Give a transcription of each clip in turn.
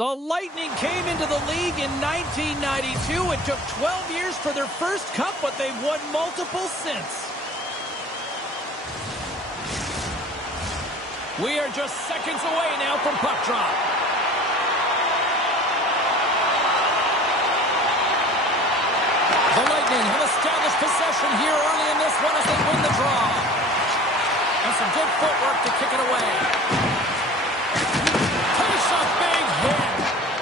The Lightning came into the league in 1992. It took 12 years for their first cup, but they've won multiple since. We are just seconds away now from puck drop. The Lightning have established possession here early in this one as they win the draw. And some good footwork to kick it away. Takes a big hit.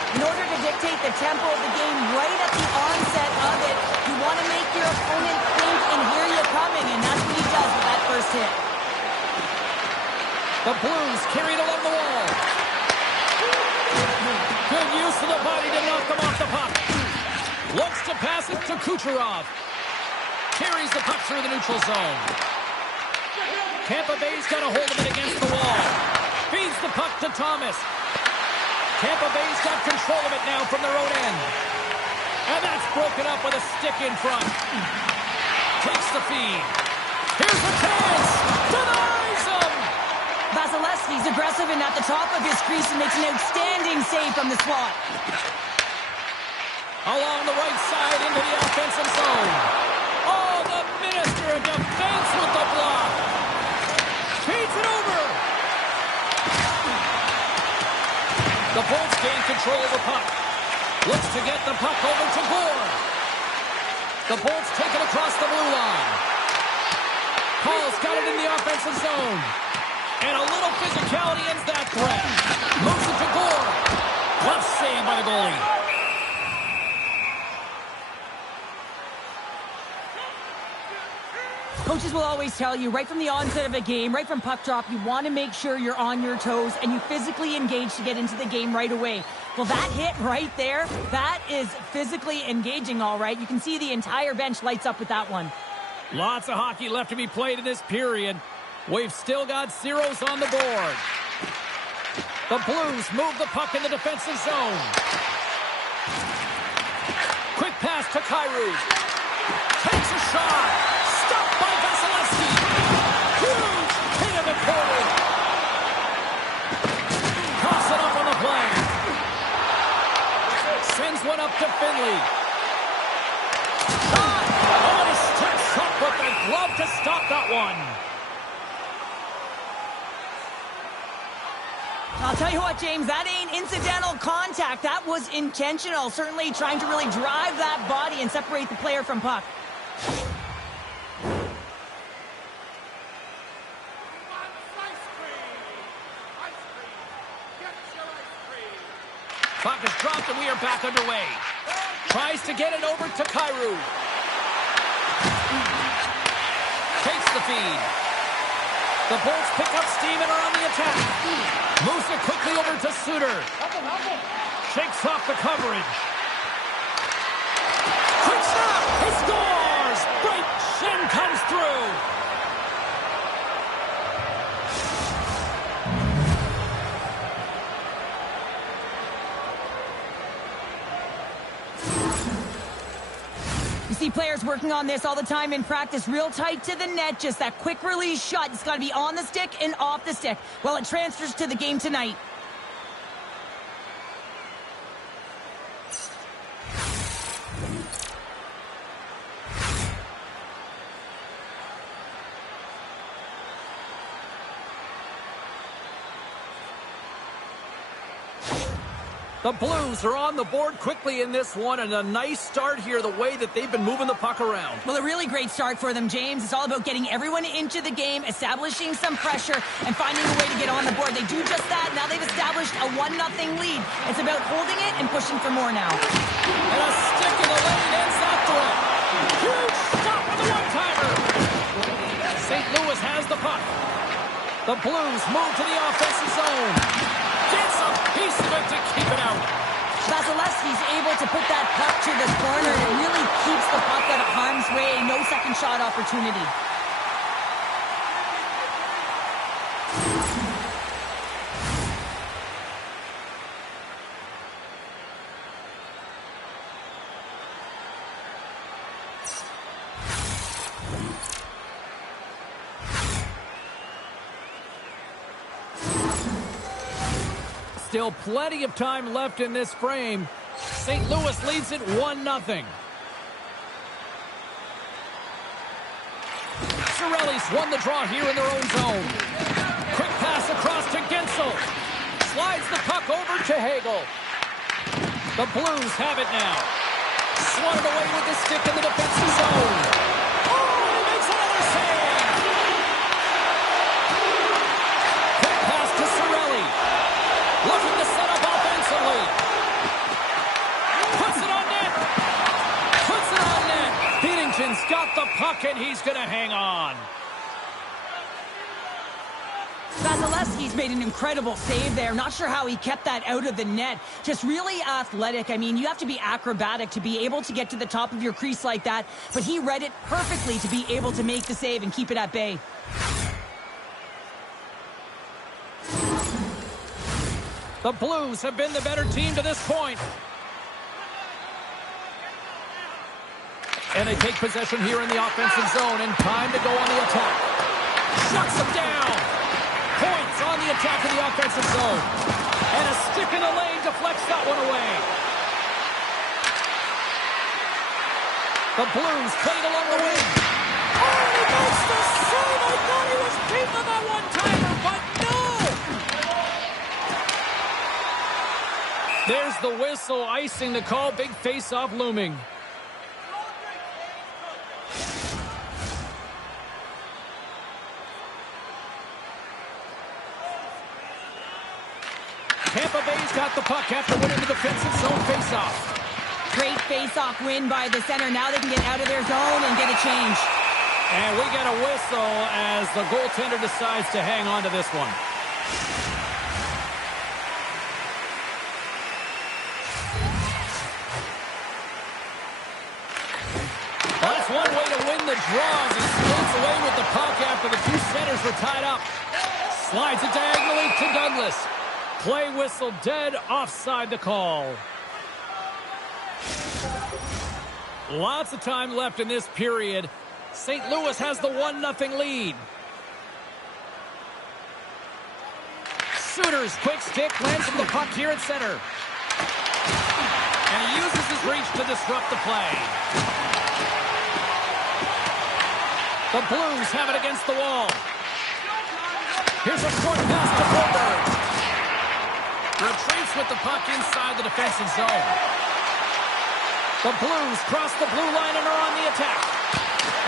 In order to dictate the tempo of the game right at the onset of it, you want to make your opponent think and hear you coming, and that's what he does with that first hit. The Blues carried along the wall. Good use of the body to knock them off the puck. Looks to pass it to Kucherov. Carries the puck through the neutral zone. Tampa Bay's got a hold of it against the wall. Feeds the puck to Thomas. Tampa Bay's got control of it now from their own end. And that's broken up with a stick in front. Takes the feed. Here's the chance. Denies him. Vasilevsky's aggressive and at the top of his crease and makes an outstanding save from the slot. Along the right side into the offensive zone. Oh, the Minister of Defense with the block. Feeds it over. The Bolts gain control of the puck. Looks to get the puck over to Gore. The Bolts take it across the blue line. Paul's got it in the offensive zone. And a little physicality ends that threat. Moves it to Gore. Tough save by the goalie. Coaches will always tell you, right from the onset of a game, right from puck drop, you want to make sure you're on your toes and you physically engage to get into the game right away. Well, that hit right there, that is physically engaging, all right. You can see the entire bench lights up with that one. Lots of hockey left to be played in this period. We've still got zeros on the board. The Blues move the puck in the defensive zone. Quick pass to Kyrou. Takes a shot. Stopped by Vasilevsky. Huge hit in the corner. Toss it up on the play. Sends one up to Finley. Shot. Oh, he steps up with the glove to stop that one. I'll tell you what, James, that ain't incidental contact. That was intentional. Certainly trying to really drive that body and separate the player from puck. Puck is dropped and we are back underway. Tries to get it over to Kyrou. Takes the feed. The Bolts pick up steam and are on the attack. Moves it quickly over to Suter. Shakes off the coverage. Quick shot! He scores! Great shin comes through. You see players working on this all the time in practice, real tight to the net, just that quick release shot. It's got to be on the stick and off the stick. Well, it transfers to the game tonight. The Blues are on the board quickly in this one, and a nice start here, the way that they've been moving the puck around. Well, a really great start for them, James. It's all about getting everyone into the game, establishing some pressure, and finding a way to get on the board. They do just that. Now they've established a 1-0 lead. It's about holding it and pushing for more now. And a stick in the lane ends that threat. Huge stop with the one-timer. St. Louis has the puck. The Blues move to the offensive zone. Gets a piece of it to keep it out. Vasilevsky's able to put that puck to the corner, and it really keeps the puck out of harm's way. No second shot opportunity. Still plenty of time left in this frame. St. Louis leads it 1-0. Cirelli's won the draw here in their own zone. Quick pass across to Gensel. Slides the puck over to Hagel. The Blues have it now. Swatted away with the stick in the defensive zone. Oh, he makes another save. Quick pass to Cirelli. Looking to set up offensively. Puts it on net. Puts it on net. Binnington's got the puck, and he's going to hang on. Vasilevsky's made an incredible save there. Not sure how he kept that out of the net. Just really athletic. I mean, you have to be acrobatic to be able to get to the top of your crease like that. But he read it perfectly to be able to make the save and keep it at bay. The Blues have been the better team to this point. And they take possession here in the offensive zone, and time to go on the attack. Shuts them down. Points on the attack in the offensive zone. And a stick in the lane deflects that one away. The Blues played along the wing. Oh, he makes the save. I thought he was beaten on that one-timer, but no! There's the whistle, icing the call. Big face-off looming. Tampa Bay's got the puck after winning the defensive zone face-off. Great face-off win by the center. Now they can get out of their zone and get a change. And we get a whistle as the goaltender decides to hang on to this one. Well, that's one way to win the draw as he skates away with the puck after the two centers were tied up. Slides it diagonally to Douglas. Play whistle dead, offside the call. Lots of time left in this period. St. Louis has the 1-0 lead. Suter's quick stick lands from the puck here at center. And he uses his reach to disrupt the play. The Blues have it against the wall. Here's a short pass to Broberg. Retreats with the puck inside the defensive zone. The Blues cross the blue line and are on the attack.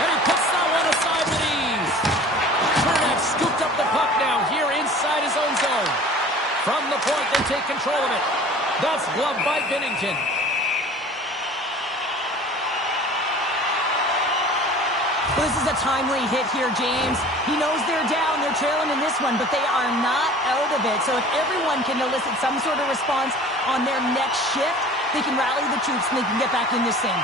And he puts that one aside with ease. Burnett scooped up the puck now here inside his own zone. From the point, they take control of it. That's gloved by Binnington. Well, this is a timely hit here, James. He knows they're down. They're trailing in this one, but they are not out of it. So if everyone can elicit some sort of response on their next shift, they can rally the troops and they can get back in this thing.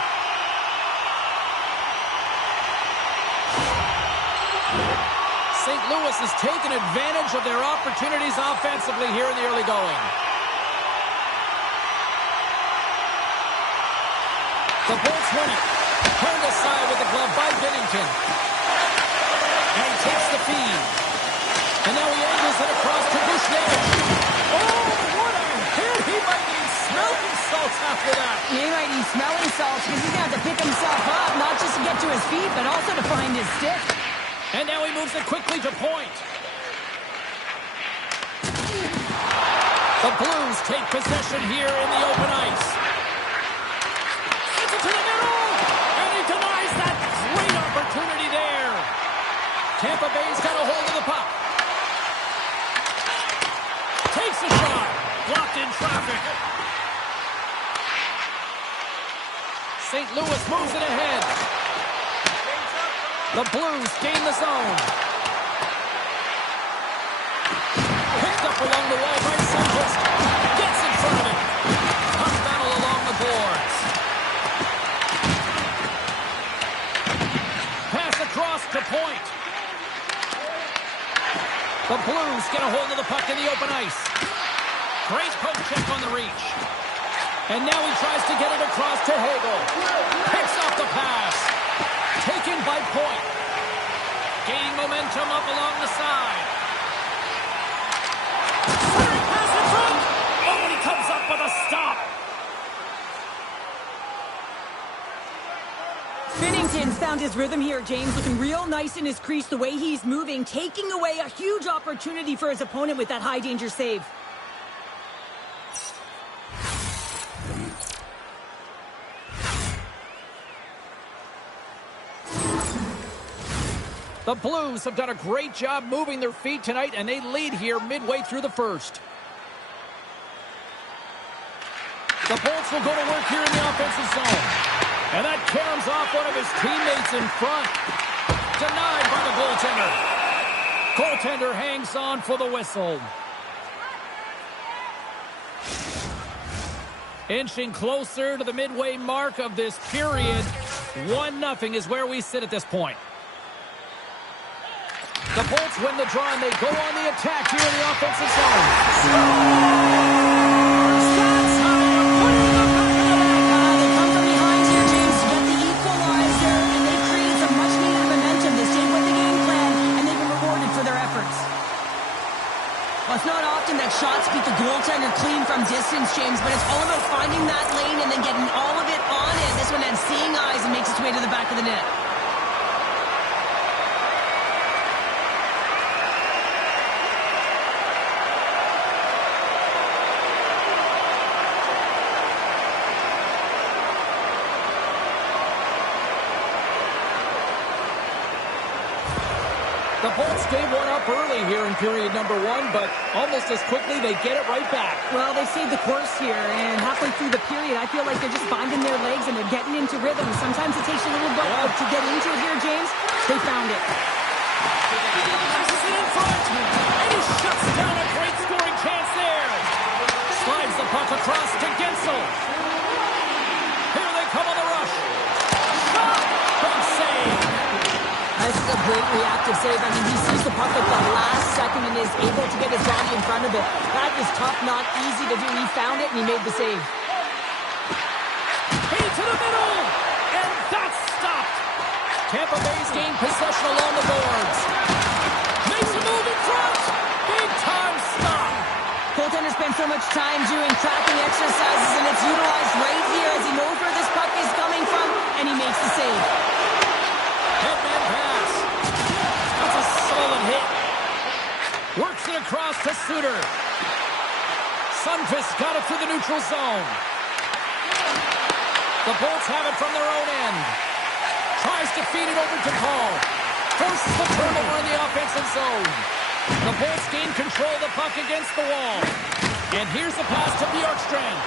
St. Louis has taken advantage of their opportunities offensively here in the early going. The Bolts win it. Turned aside with the glove by Binnington. And he takes the feed. And now he angles it across to Boucher. Oh, what a hit! He might need smelling salts after that. He might need smelling salts because he's going to have to pick himself up, not just to get to his feet, but also to find his stick. And now he moves it quickly to point. The Blues take possession here in the open ice. Gets it to the middle! And he denies that great opportunity there. Tampa Bay's got a hold of the puck. Takes a shot. Blocked in traffic. St. Louis moves it ahead. The Blues gain the zone. Picked up along the wall by Sanchez. Gets in front of it. Tough battle along the boards. Pass across to point. The Blues get a hold of the puck in the open ice. Great poke check on the reach. And now he tries to get it across to Hagel. Picks off the pass. Taken by point. Gaining momentum up along the side. Pass in front. has found his rhythm here, James, looking real nice in his crease, the way he's moving, taking away a huge opportunity for his opponent with that high-danger save. The Blues have done a great job moving their feet tonight, and they lead here midway through the first. The Bolts will go to work here in the offensive zone. And that caroms off one of his teammates in front. Denied by the goaltender. Goaltender hangs on for the whistle. Inching closer to the midway mark of this period. 1-0 is where we sit at this point. The Bolts win the draw, and they go on the attack here in the offensive zone. Well, it's not often that shots beat the goaltender clean from distance, James, but it's all about finding that lane and then getting all of it on it. This one had seeing eyes and makes its way to the back of the net. The Bolts gave one up early here in period number 1, but almost as quickly they get it right back. Well, they saved the course here, and halfway through the period, I feel like they're just finding their legs and they're getting into rhythm. Sometimes it takes a little bit to get into it here, James. They found it. Passes it in front, and he shuts down a great scoring chance there. Slides the puck across to Gensel. Here they come on the rush. Shot! Big save. This is a great reactive save. I mean, he sees the puck at the last second and is able to get his body in front of it. That is tough, not easy to do. He found it, and he made the save. Hey, to the middle! And that's stopped! Tampa Bay's gained possession along the boards. Makes a move in front! Big time stop! Goaltender spent so much time doing tracking exercises, and it's utilized right here as he knows where this puck is coming from, and he makes the save. Headman pass. That's a solid hit. Works it across to Suter. Sundqvist got it through the neutral zone. The Bolts have it from their own end. Tries to feed it over to Paul. Forces the turnover in the offensive zone. The Bolts gain control of the puck against the wall. And here's the pass to Bjorkstrand.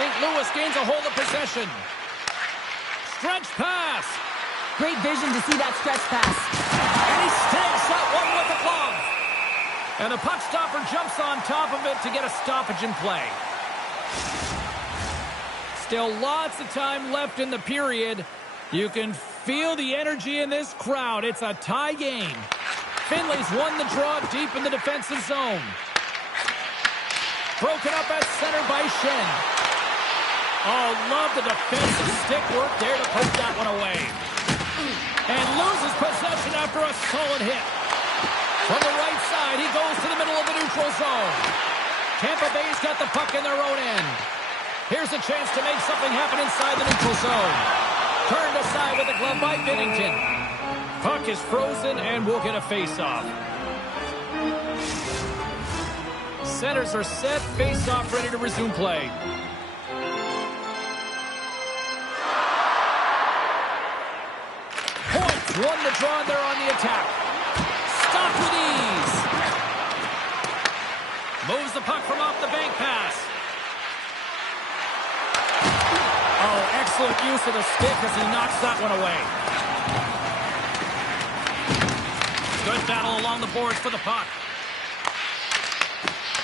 St. Louis gains a hold of possession. Stretch pass. Great vision to see that stretch pass. And he snags that one with the glove. And the puck stopper jumps on top of it to get a stoppage in play. Still lots of time left in the period. You can feel the energy in this crowd. It's a tie game. Finley's won the draw deep in the defensive zone. Broken up at center by Shen. Oh, love the defensive stick work there to poke that one away. And loses possession after a solid hit. From the right side, he goes to the middle of the neutral zone. Tampa Bay's got the puck in their own end. Here's a chance to make something happen inside the neutral zone. Turned aside with a glove by Binnington. Puck is frozen and we'll get a face-off. Centers are set, face-off ready to resume play. Points won the draw and they're on the attack. Stop with ease. Moves the puck from off the bank pass. Oh, excellent use of the stick as he knocks that one away. Good battle along the boards for the puck.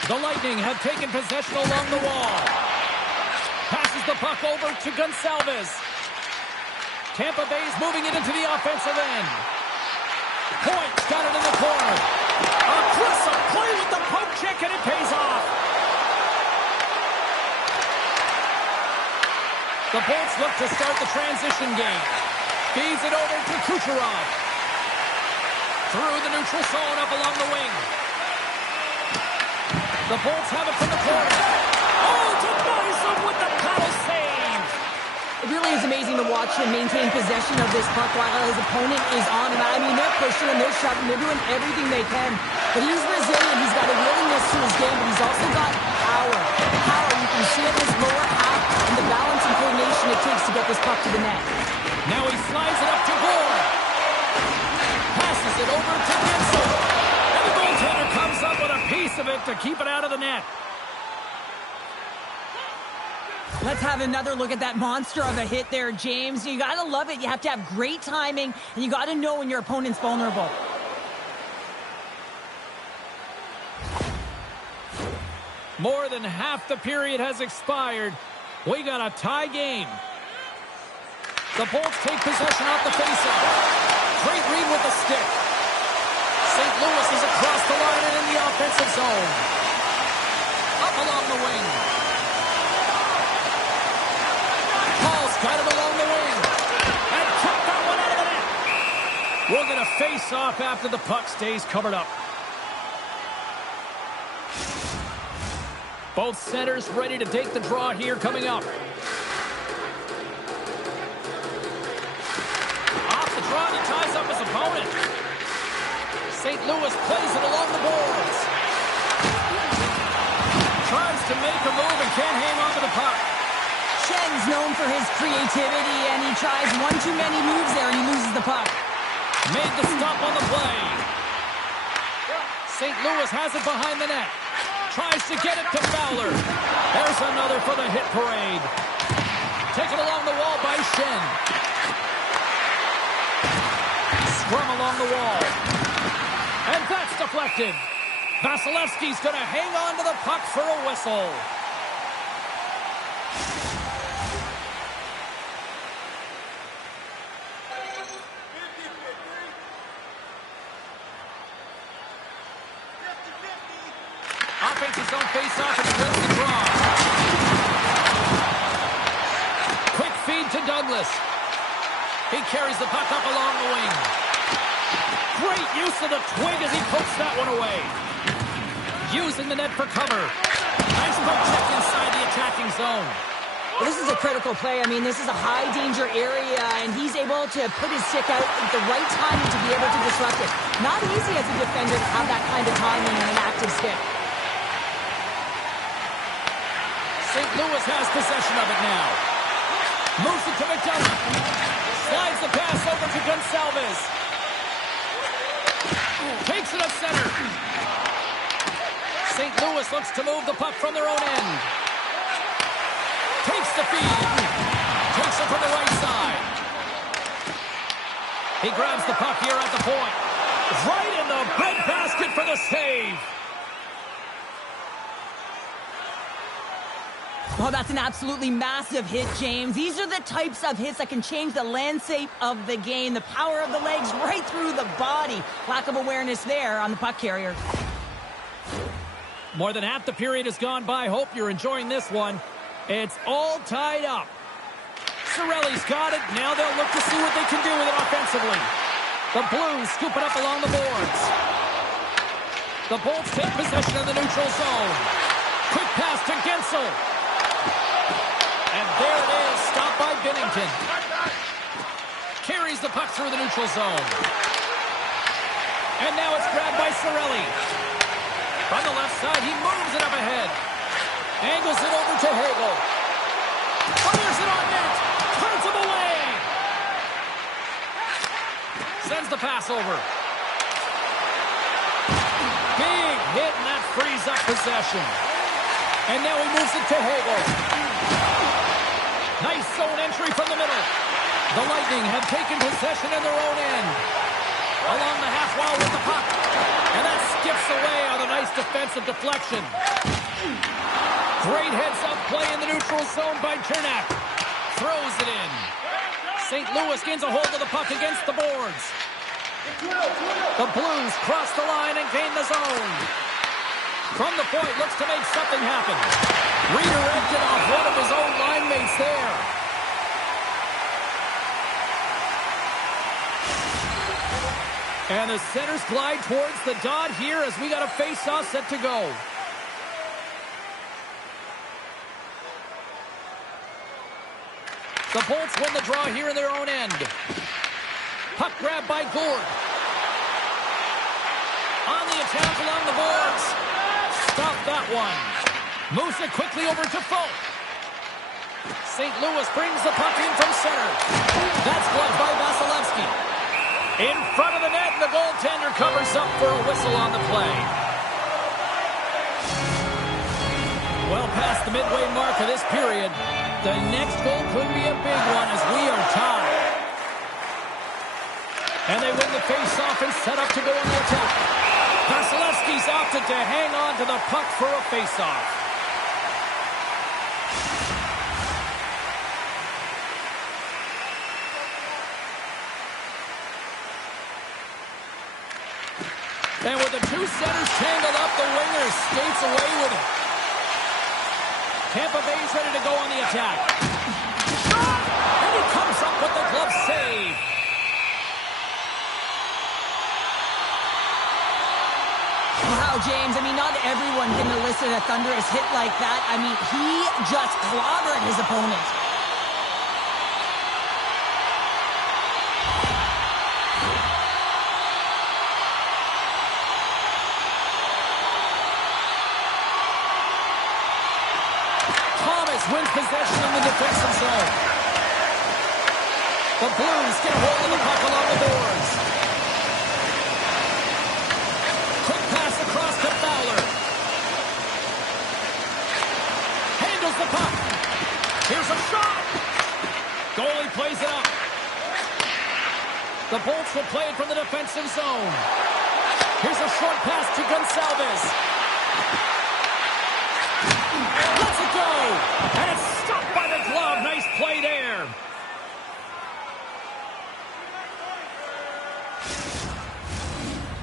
The Lightning have taken possession along the wall. Passes the puck over to Gonçalves. Tampa Bay's moving it into the offensive end. Point's got it in the corner. Aggressive play with the poke check, and it pays off. The Bolts look to start the transition game. Feeds it over to Kucherov. Through the neutral zone up along the wing. The Bolts have it from the corner. Oh, denies him with the paddle save. It really is was amazing to watch him maintain possession of this puck while his opponent is on him. I mean, they're pushing him, they're shoving, they're doing everything they can. But he's resilient, he's got a willingness to his game, but he's also got power. Power, you can see it in his lower half and the balance and coordination it takes to get this puck to the net. Now he slides it up to Gore. Passes it over to Gensel. And the goaltender comes up with a piece of it to keep it out of the net. Let's have another look at that monster of a hit there, James. You got to love it. You have to have great timing, and you got to know when your opponent's vulnerable. More than half the period has expired. We got a tie game. The Bolts take possession off the faceoff. Great read with the stick. St. Louis is across the line and in the offensive zone. Up along the wing. Paul's got it along the wing. And kicked that one out of the net. We'll get a face-off after the puck stays covered up. Both centers ready to take the draw here coming up. Off the draw, he ties up his opponent. St. Louis plays it along the boards. Tries to make a move and can't hang on to the puck. Schen's known for his creativity, and he tries one too many moves there, and he loses the puck. Made the stop on the play. St. Louis has it behind the net. Tries to get it to Fowler. There's another for the hit parade. Taken along the wall by Schenn. Scrum along the wall. And that's deflected. Vasilevsky's going to hang on to the puck for a whistle. Offensive zone face-off and wins the draw. Quick feed to Douglas. He carries the puck up along the wing. Great use of the twig as he pokes that one away. Using the net for cover. Nice poke check inside the attacking zone. Well, this is a critical play. I mean, this is a high-danger area, and he's able to put his stick out at the right timing to be able to disrupt it. Not easy as a defender to have that kind of timing and an active stick. St. Louis has possession of it now. Moves it to McDonough. Slides the pass over to Gonsalves. Takes it up center. St. Louis looks to move the puck from their own end. Takes the feed. Takes it from the right side. He grabs the puck here at the point. Right in the breadbasket for the save. Oh, that's an absolutely massive hit, James. These are the types of hits that can change the landscape of the game. The power of the legs right through the body. Lack of awareness there on the puck carrier. More than half the period has gone by. Hope you're enjoying this one. It's all tied up. Cirelli's got it. Now they'll look to see what they can do with it offensively. The Blues scoop it up along the boards. The Bolts take possession of the neutral zone. Quick pass to Gensel. And there it is, stopped by Binnington. Carries the puck through the neutral zone. And now it's grabbed by Cirelli. From the left side, he moves it up ahead. Angles it over to Hagel. Fires it on net. Turns him away. Sends the pass over. Big hit, and that frees up possession. And now he moves it to Hagel. Nice zone entry from the middle. The Lightning have taken possession in their own end. Along the half wall with the puck. And that skips away on a nice defensive deflection. Great heads-up play in the neutral zone by Chernak. Throws it in. St. Louis gains a hold of the puck against the boards. The Blues cross the line and gain the zone. From the point, looks to make something happen. Redirected off one of his own line mates there. And the centers glide towards the dot here as we got a face-off set to go. The Bolts win the draw here in their own end. Puck grab by Gord. On the attack along the boards. Stop that one. Moves it quickly over to Folk. St. Louis brings the puck in from center. That's gloved by Vasilevsky. In front of the net, the goaltender covers up for a whistle on the play. Well past the midway mark of this period, the next goal could be a big one as we are tied. And they win the face-off and set up to go on the attack. Vasilevsky's opted to hang on to the puck for a face-off. And with the two centers tangled up, the winger skates away with it. Tampa Bay's ready to go on the attack. And he comes up with the glove save. Wow, James, I mean, not everyone can elicit a thunderous hit like that. I mean, he just clobbered his opponent. Wins possession in the defensive zone. The Blues get a hold of the puck along the boards. Quick pass across to Fowler. Handles the puck. Here's a shot. Goalie plays it up. The Bolts will play it from the defensive zone. Here's a short pass to Gonçalves. Let's it go! And it's stopped by the glove. Nice play there.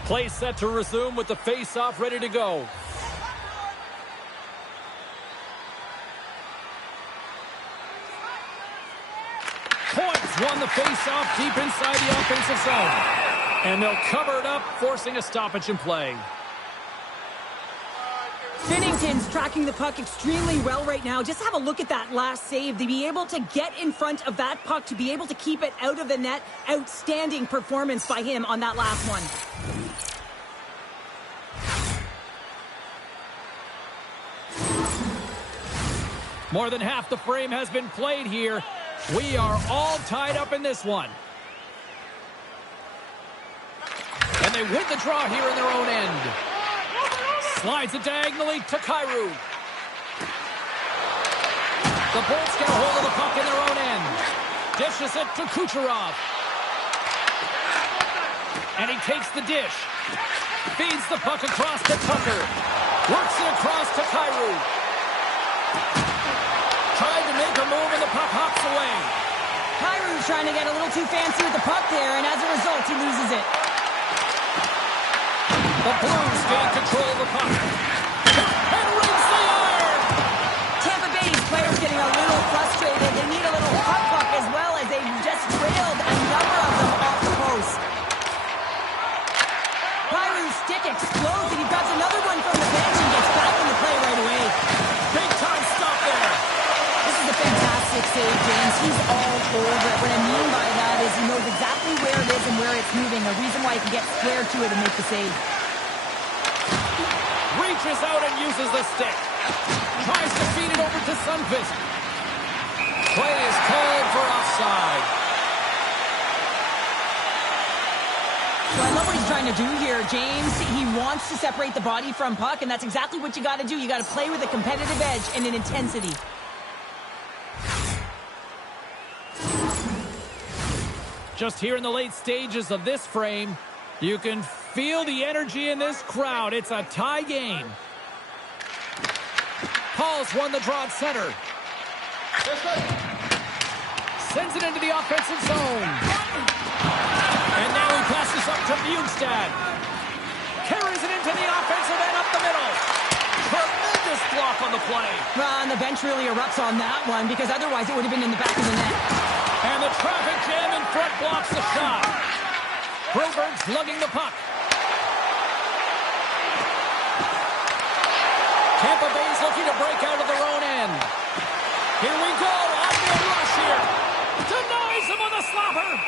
Play set to resume with the face-off ready to go. Coins won the face-off deep inside the offensive zone. And they'll cover it up, forcing a stoppage in play. Binnington's tracking the puck extremely well right now. Just have a look at that last save. To be able to get in front of that puck, to be able to keep it out of the net, outstanding performance by him on that last one. More than half the frame has been played here. We are all tied up in this one. And they win the draw here in their own end. Slides it diagonally to Kyrou. The Bolts get a hold of the puck in their own end. Dishes it to Kucherov. And he takes the dish. Feeds the puck across to Tucker. Works it across to Kyrou. Tried to make a move and the puck hops away. Kyrou's trying to get a little too fancy with the puck there, and as a result, he loses it. The Blues gain control of the puck. And rings the iron! Tampa Bay's players getting a little frustrated. They need a little puck as well as they just trailed a number of them off the post. Kyrou's stick explodes and he grabs another one from the bench and gets back in the play right away. Big time stop there. This is a fantastic save, James. He's all over it. What I mean by that is he knows exactly where it is and where it's moving. A reason why he can get square to it and make the save. Reaches out and uses the stick. Tries to feed it over to Sundqvist. Play is called for offside. So I love what he's trying to do here, James. He wants to separate the body from puck, and that's exactly what you got to do. You got to play with a competitive edge and an intensity. Just here in the late stages of this frame, you can feel the energy in this crowd. It's a tie game. Paul's won the draw at center. Sends it into the offensive zone. And now he passes up to Bjugstad. Carries it into the offensive end up the middle. Tremendous block on the play. Well, and the bench really erupts on that one because otherwise it would have been in the back of the net. And the traffic jam in front blocks the shot. Broberg's lugging the puck. Tampa Bay's looking to break out of their own end. Here we go. On the rush here. the slapper.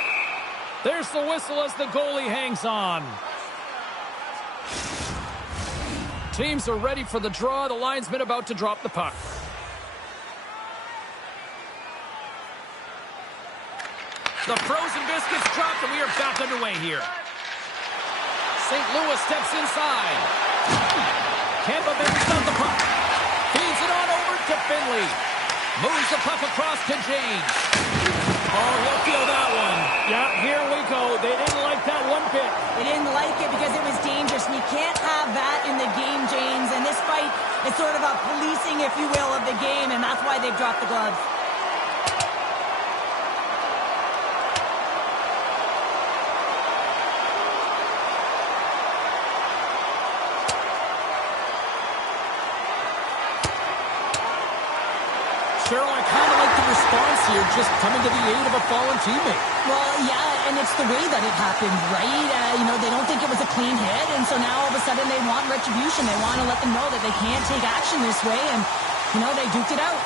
There's the whistle as the goalie hangs on. Teams are ready for the draw. The linesman about to drop the puck. The frozen biscuits dropped, and we are back underway here. St. Louis steps inside. Tampa Bay's got the puck. Feeds it on over to Finley. Moves the puck across to James. Oh, he'll feel that one. Yeah, here we go. They didn't like that one bit. They didn't like it because it was dangerous, and you can't have that in the game, James. And this fight is sort of a policing, if you will, of the game, and that's why they've dropped the gloves. Cheryl, I kind of like the response here, just coming to the aid of a fallen teammate. Well, yeah, and it's the way that it happened, right? They don't think it was a clean hit, and so now all of a sudden they want retribution. They want to let them know that they can't take action this way, and, they duked it out.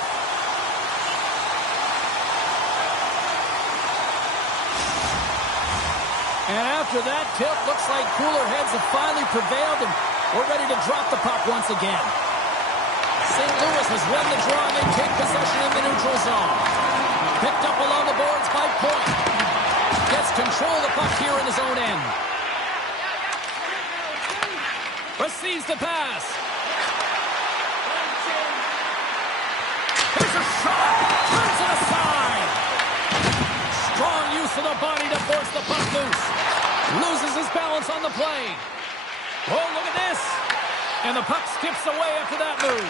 And after that tip, looks like cooler heads have finally prevailed, and we're ready to drop the puck once again. St. Louis has won the draw, and they take possession in the neutral zone. Picked up along the boards by Point. Gets control of the puck here in his own end. Receives the pass. There's a shot. Turns it aside. Strong use of the body to force the puck loose. Loses his balance on the play. Oh, look at this. And the puck skips away after that move.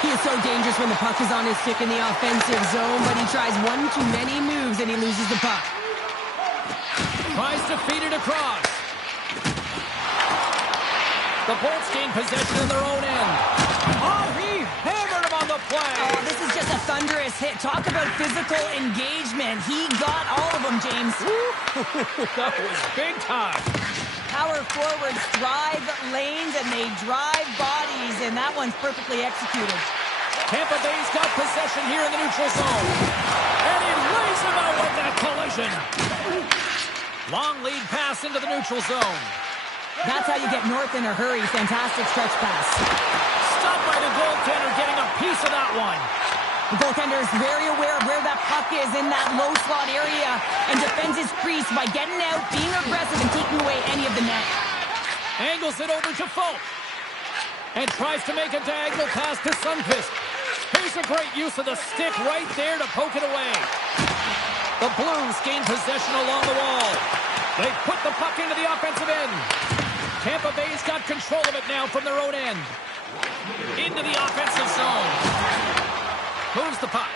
He is so dangerous when the puck is on his stick in the offensive zone, but he tries one too many moves and he loses the puck. Tries to feed it across. The Bolts gain possession in their own end. Oh, he hammered him on the play. Oh, this is just a thunderous hit. Talk about physical engagement. He got all of them, James. That was big time. Power forwards drive lanes and they drive bodies, and that one's perfectly executed. Tampa Bay's got possession here in the neutral zone. And he lays him out with that collision. Long lead pass into the neutral zone. That's how you get north in a hurry. Fantastic stretch pass. Stopped by the goaltender, getting a piece of that one. The goaltender is very aware of where that puck is in that low slot area and defends his crease by getting out, being aggressive, and taking away any of the net. Angles it over to Folk. And tries to make a diagonal pass to Sundqvist. Here's a great use of the stick right there to poke it away. The Blues gain possession along the wall. They put the puck into the offensive end. Tampa Bay's got control of it now from their own end. Into the offensive zone. Moves the puck.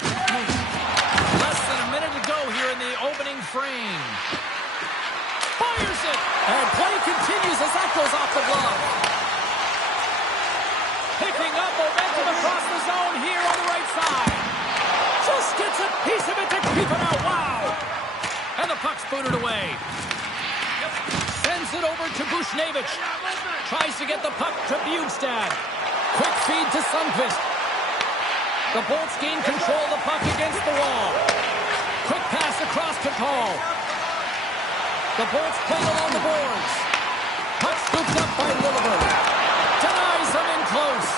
Less than a minute to go here in the opening frame. Fires it. And play continues as that goes off the glove. Picking up momentum across the zone here on the right side. Just gets a piece of it to keep it out. Wow. And the puck's booted away. Sends it over to Bushnevich. Tries to get the puck to Bjugstad. Quick feed to Sundqvist. The Bolts gain control of the puck against the wall. Quick pass across to Paul. The Bolts play along the boards. Puck scooped up by Lillibert. Denies him in close.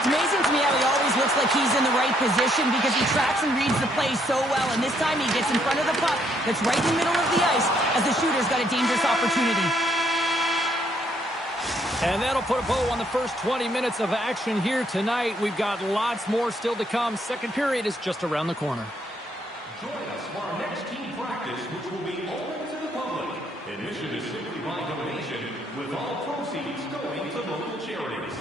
It's amazing to me how he always looks like he's in the right position because he tracks and reads the play so well. And this time he gets in front of the puck that's right in the middle of the ice as the shooter's got a dangerous opportunity. And that'll put a bow on the first 20 minutes of action here tonight. We've got lots more still to come. Second period is just around the corner. Join us for our next team practice, which will be open to the public. Admission is simply by donation, with all proceeds going to local charities.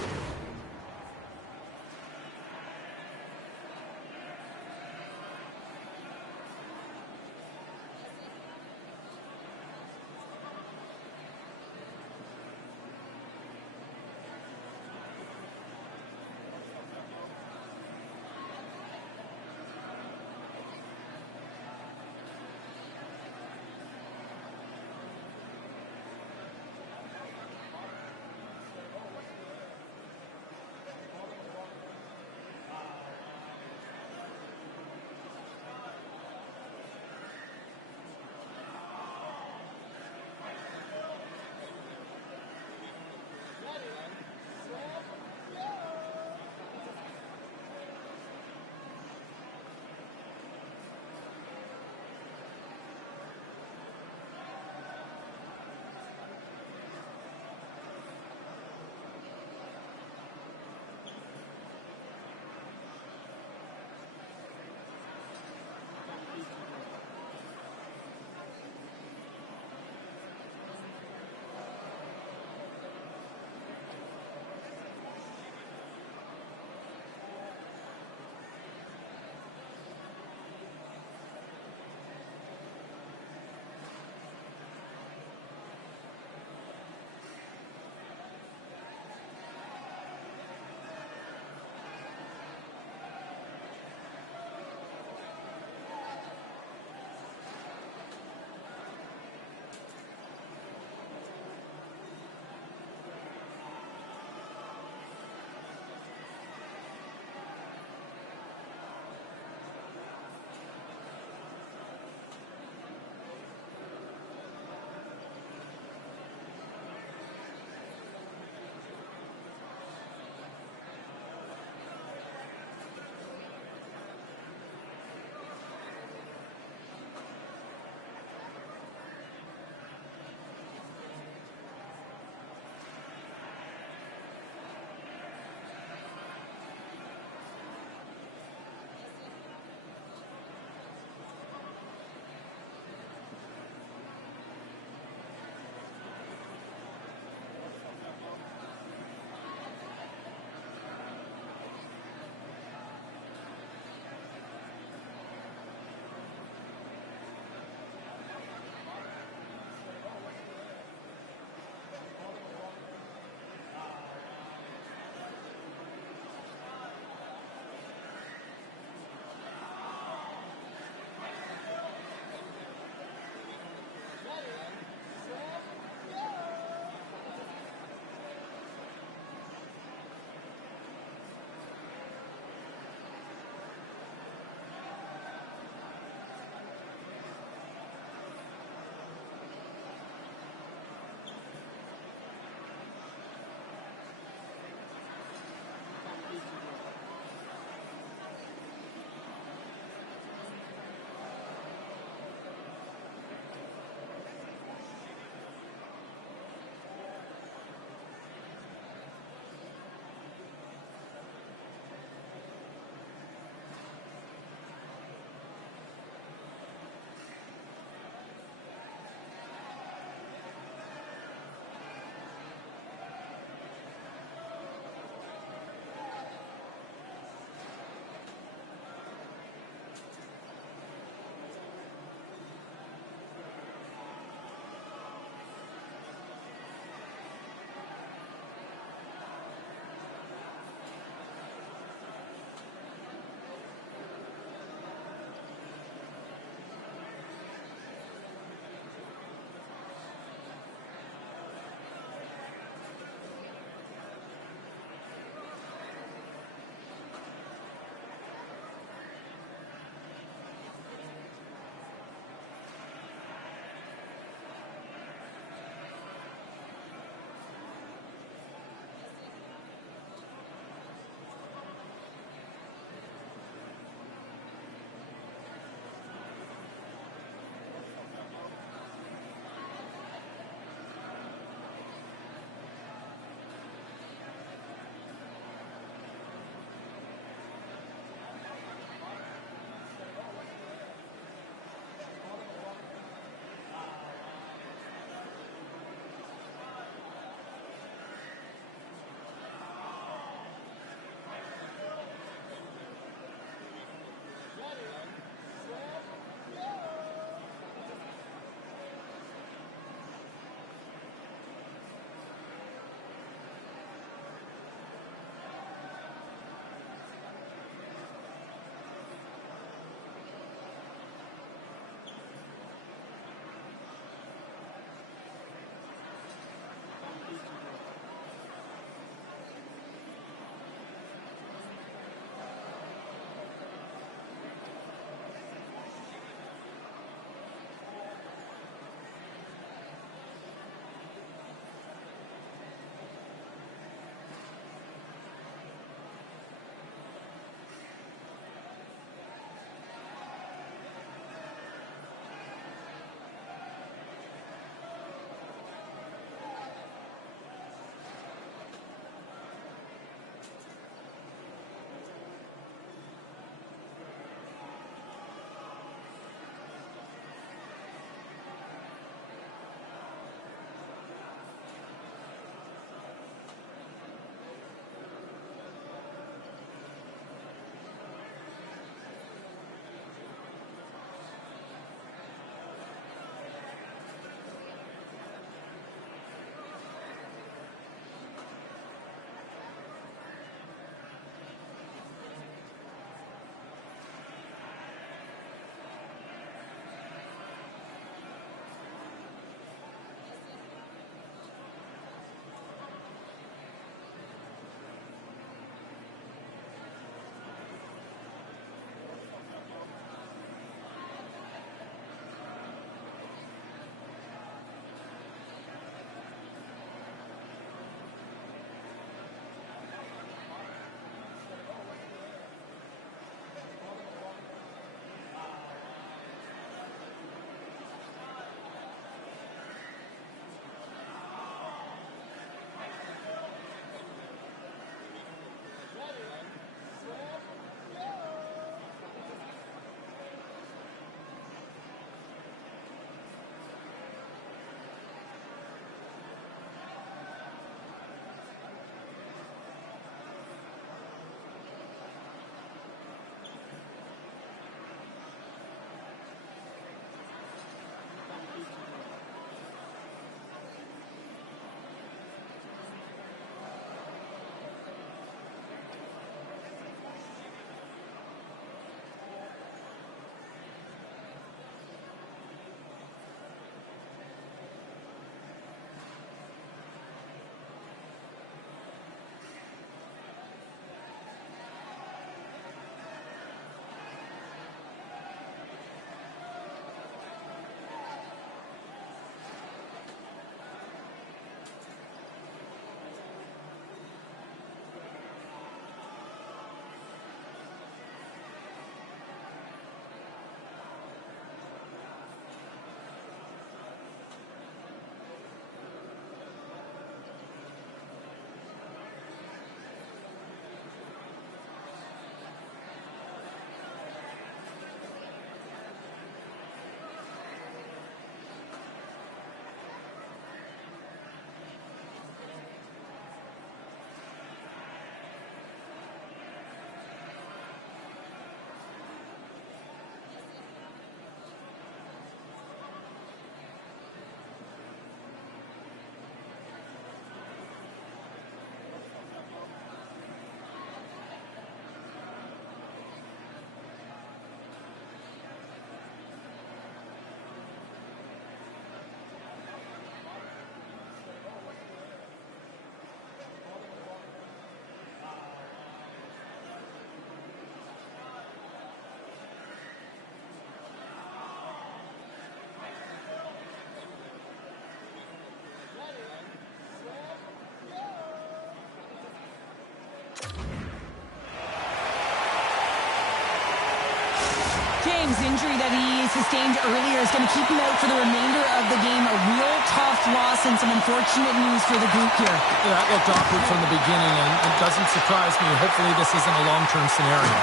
hamstrings injury that he sustained earlier is going to keep him out for the remainder of the game. A real tough loss and some unfortunate news for the group here. Yeah, that looked awkward from the beginning, and it doesn't surprise me. Hopefully this isn't a long-term scenario.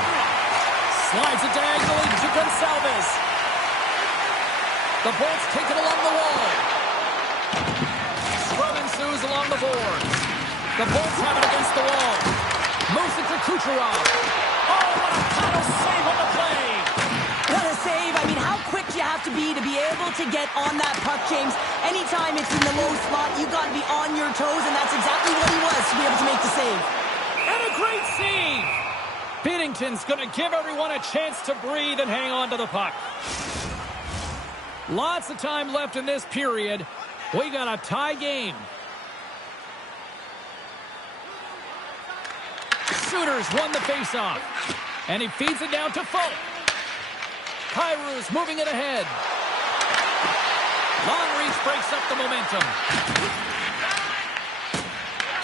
Slides it diagonally to Gonçalves. The Bolts take it along the wall. Scrum ensues along the boards. The Bolts have it against the wall. Moves it to Kucherov. Oh, what a paddle save on the play. What a save. I mean, how quick do you have to be able to get on that puck, James? Anytime it's in the low spot, you've got to be on your toes, and that's exactly what he was to be able to make the save. And a great save. Binnington's going to give everyone a chance to breathe and hang on to the puck. Lots of time left in this period. We got a tie game. Suter's won the faceoff. And he feeds it down to Folk. Kyrou's moving it ahead. Long reach breaks up the momentum.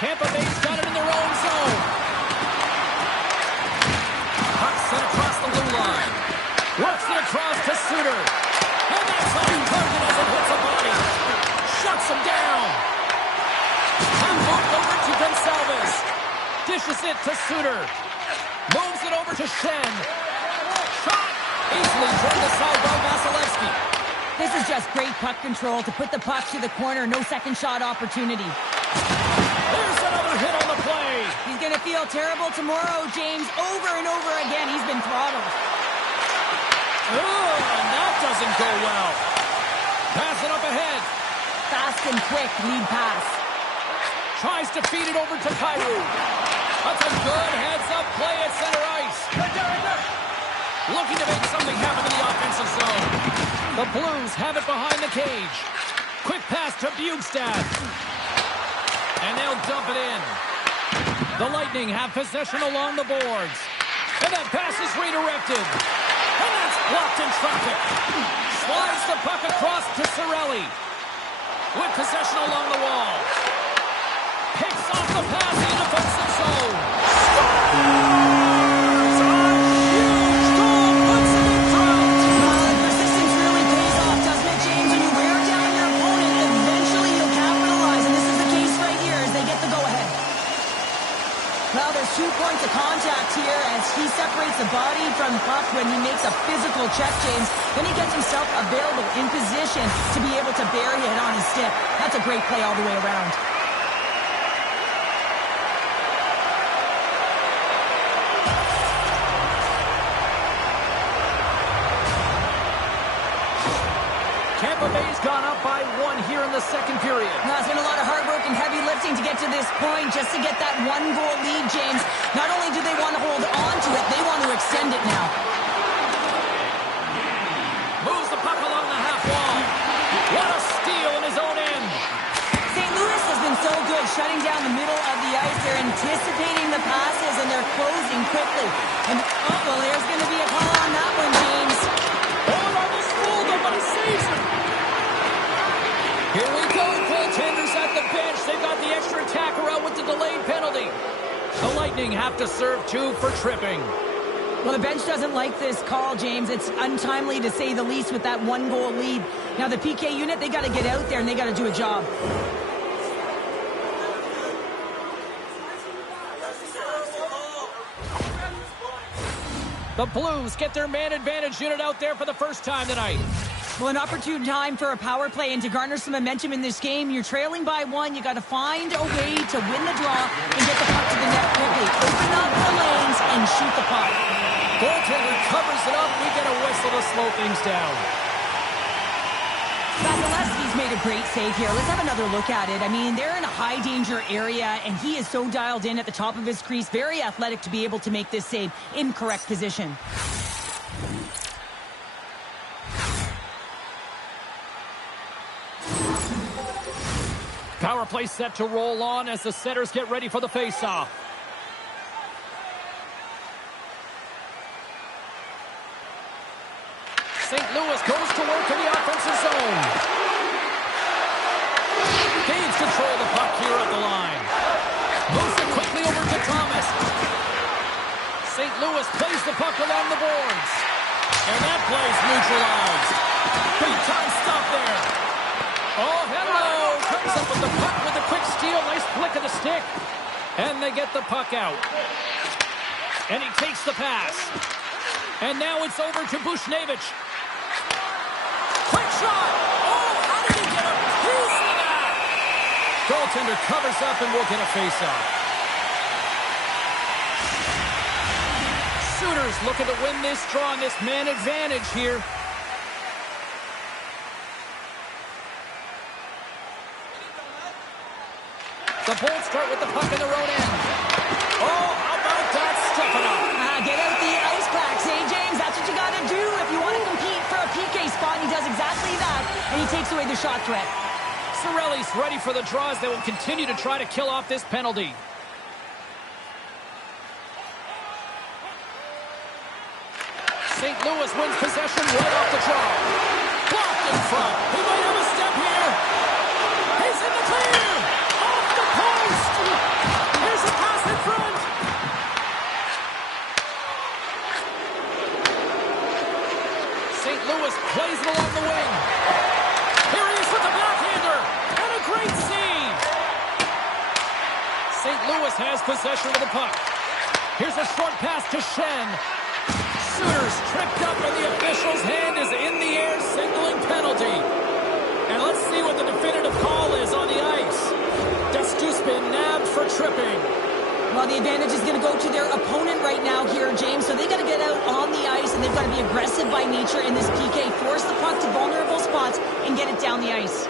Tampa Bay's got it in their own zone. Puck sent across the blue line. Works it across to Suter. And that's off target as it hits a body. Shuts him down. Puck moved over to Gonçalves. Dishes it to Suter. Moves it over to Shen. Shot! Easily turned aside by Vasilevsky. This is just great puck control to put the puck to the corner. No second shot opportunity. There's another hit on the play. He's going to feel terrible tomorrow, James. Over and over again, he's been throttled. Oh, and that doesn't go well. Pass it up ahead. Fast and quick lead pass. Tries to feed it over to Kyrou. That's a good heads-up play at center ice. Looking to make something happen in the offensive zone. The Blues have it behind the cage. Quick pass to Bjugstad. And they'll dump it in. The Lightning have possession along the boards. And that pass is redirected. And that's blocked in traffic. Slides the puck across to Cirelli. With possession along the wall. Picks off the pass in the defensive zone. Scores! A huge goal puts it in front. Persistence really pays off, doesn't it, James? When you wear down your opponent, eventually you'll capitalize, and this is the case right here as they get the go-ahead. Well, there's 2 points of contact here as he separates the body from the puck when he makes a physical check, James. Then he gets himself available in position to be able to bury it on his stick. That's a great play all the way around. Tampa Bay's gone up by 1 here in the second period. Now, it's been a lot of hard work and heavy lifting to get to this point just to get that 1-goal lead, James. Not only do they want to hold on to it, they want to extend it now. Moves the puck along the half wall. What a steal in his own end. St. Louis has been so good shutting down the middle of the ice. They're anticipating the passes and they're closing quickly. And, oh, well, there's going to be a call on that one, James. Oh, almost fooled him, but he saves it. Here we go. Goaltenders at the bench. They've got the extra attacker out with the delayed penalty. The Lightning have to serve 2 for tripping. Well, the bench doesn't like this call, James. It's untimely to say the least with that 1-goal lead. Now, the PK unit, they got to get out there and they got to do a job. The Blues get their man advantage unit out there for the first time tonight. Well, an opportune time for a power play and to garner some momentum in this game. You're trailing by 1. You got to find a way to win the draw and get the puck to the net quickly. Open up the lanes and shoot the puck. Goaltender covers it up. We get a whistle to slow things down. Vasilevsky's made a great save here. Let's have another look at it. I mean, they're in a high-danger area, and he is so dialed in at the top of his crease. Very athletic to be able to make this save in correct position. Power play set to roll on as the setters get ready for the faceoff. St. Louis goes to work in the offensive zone. Gains control of the puck here at the line. Moves it quickly over to Thomas. St. Louis plays the puck along the boards. And that play's neutralized. Big time stop there. Oh, hello. Comes up with the puck with a quick steal. Nice flick of the stick. And they get the puck out. And he takes the pass. And now it's over to Bushnevich. Quick shot. Oh, how did he get a piece of that? Goaltender covers up and will get a face-off. Sooners looking to win this draw on this man advantage here. The Bolts start with the puck in their own end. Oh, how about that? Step it up. Get out the ice packs, hey, James? That's what you got to do if you want to compete for a PK spot. And he does exactly that, and he takes away the shot threat. Cirelli's ready for the draws. They will continue to try to kill off this penalty. St. Louis wins possession right off the draw. Blocked in front. He might have a step here. He's in the clear. Off the post. Here's a pass in front. St. Louis plays it along the wing. Here he is with the backhander. And a great save. St. Louis has possession of the puck. Here's a short pass to Shen. Sooners tripped up and the official's hand is in the air signaling penalty. And let's see what the definitive call is on the ice. Destouspin nabbed for tripping. Well, the advantage is going to go to their opponent right now here, James. So they got to get out on the ice and they've got to be aggressive by nature in this PK. Force the puck to vulnerable spots and get it down the ice.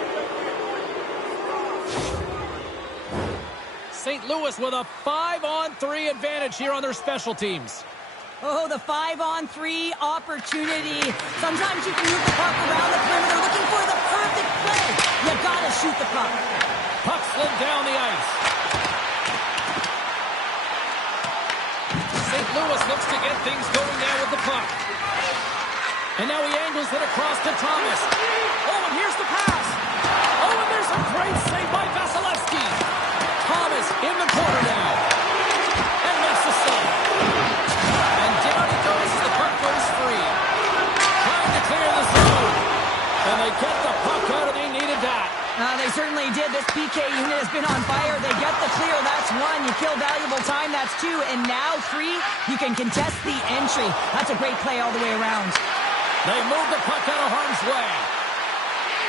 St. Louis with a 5-on-3 advantage here on their special teams. Oh, the 5-on-3 opportunity. Sometimes you can move the puck around the perimeter looking for the perfect play. You gotta shoot the puck. Puck slid down the ice. St. Louis looks to get things going now with the puck. And now he angles it across to Thomas. Oh, and here's the pass. Oh, and there's a great save by Vasilevsky. Thomas in the corner now. And makes the save. Down he goes as the puck goes free. Trying to clear the zone. And they get the puck out and they needed that. They certainly did. This PK unit has been on fire. They get the clear. That's one. You kill valuable time. That's two. And now three, you can contest the entry. That's a great play all the way around. They move the puck out of harm's way.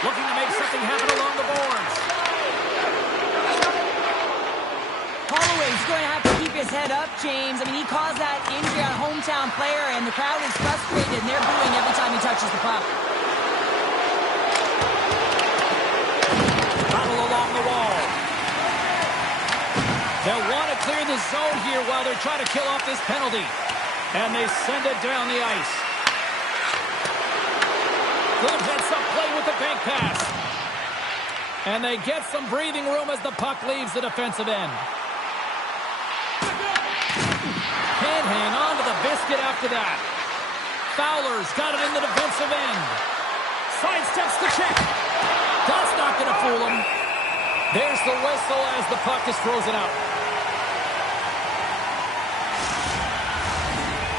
Looking to make something happen along the boards. Holloway's going to have to keep his head up, James. I mean, he caused that injury on a hometown player, and the crowd is frustrated, and they're booing every time he touches the puck. Battle along the wall. They'll want to clear the zone here while they're trying to kill off this penalty. And they send it down the ice. Good heads-up play with the bank pass. And they get some breathing room as the puck leaves the defensive end. Can't hang on to the biscuit after that. Fowler's got it in the defensive end. Sidesteps the check. That's not going to fool him. There's the whistle as the puck is frozen out.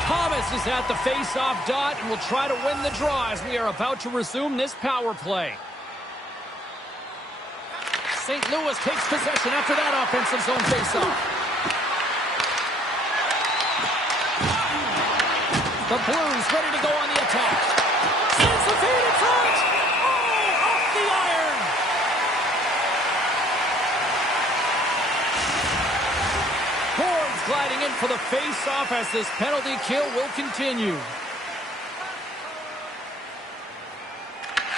Thomas is at the face-off dot and will try to win the draw as we are about to resume this power play. St. Louis takes possession after that offensive zone face-off. The Blues ready to go on the attack. Sends the feed in front. Oh, off the iron. Horns gliding in for the face-off as this penalty kill will continue.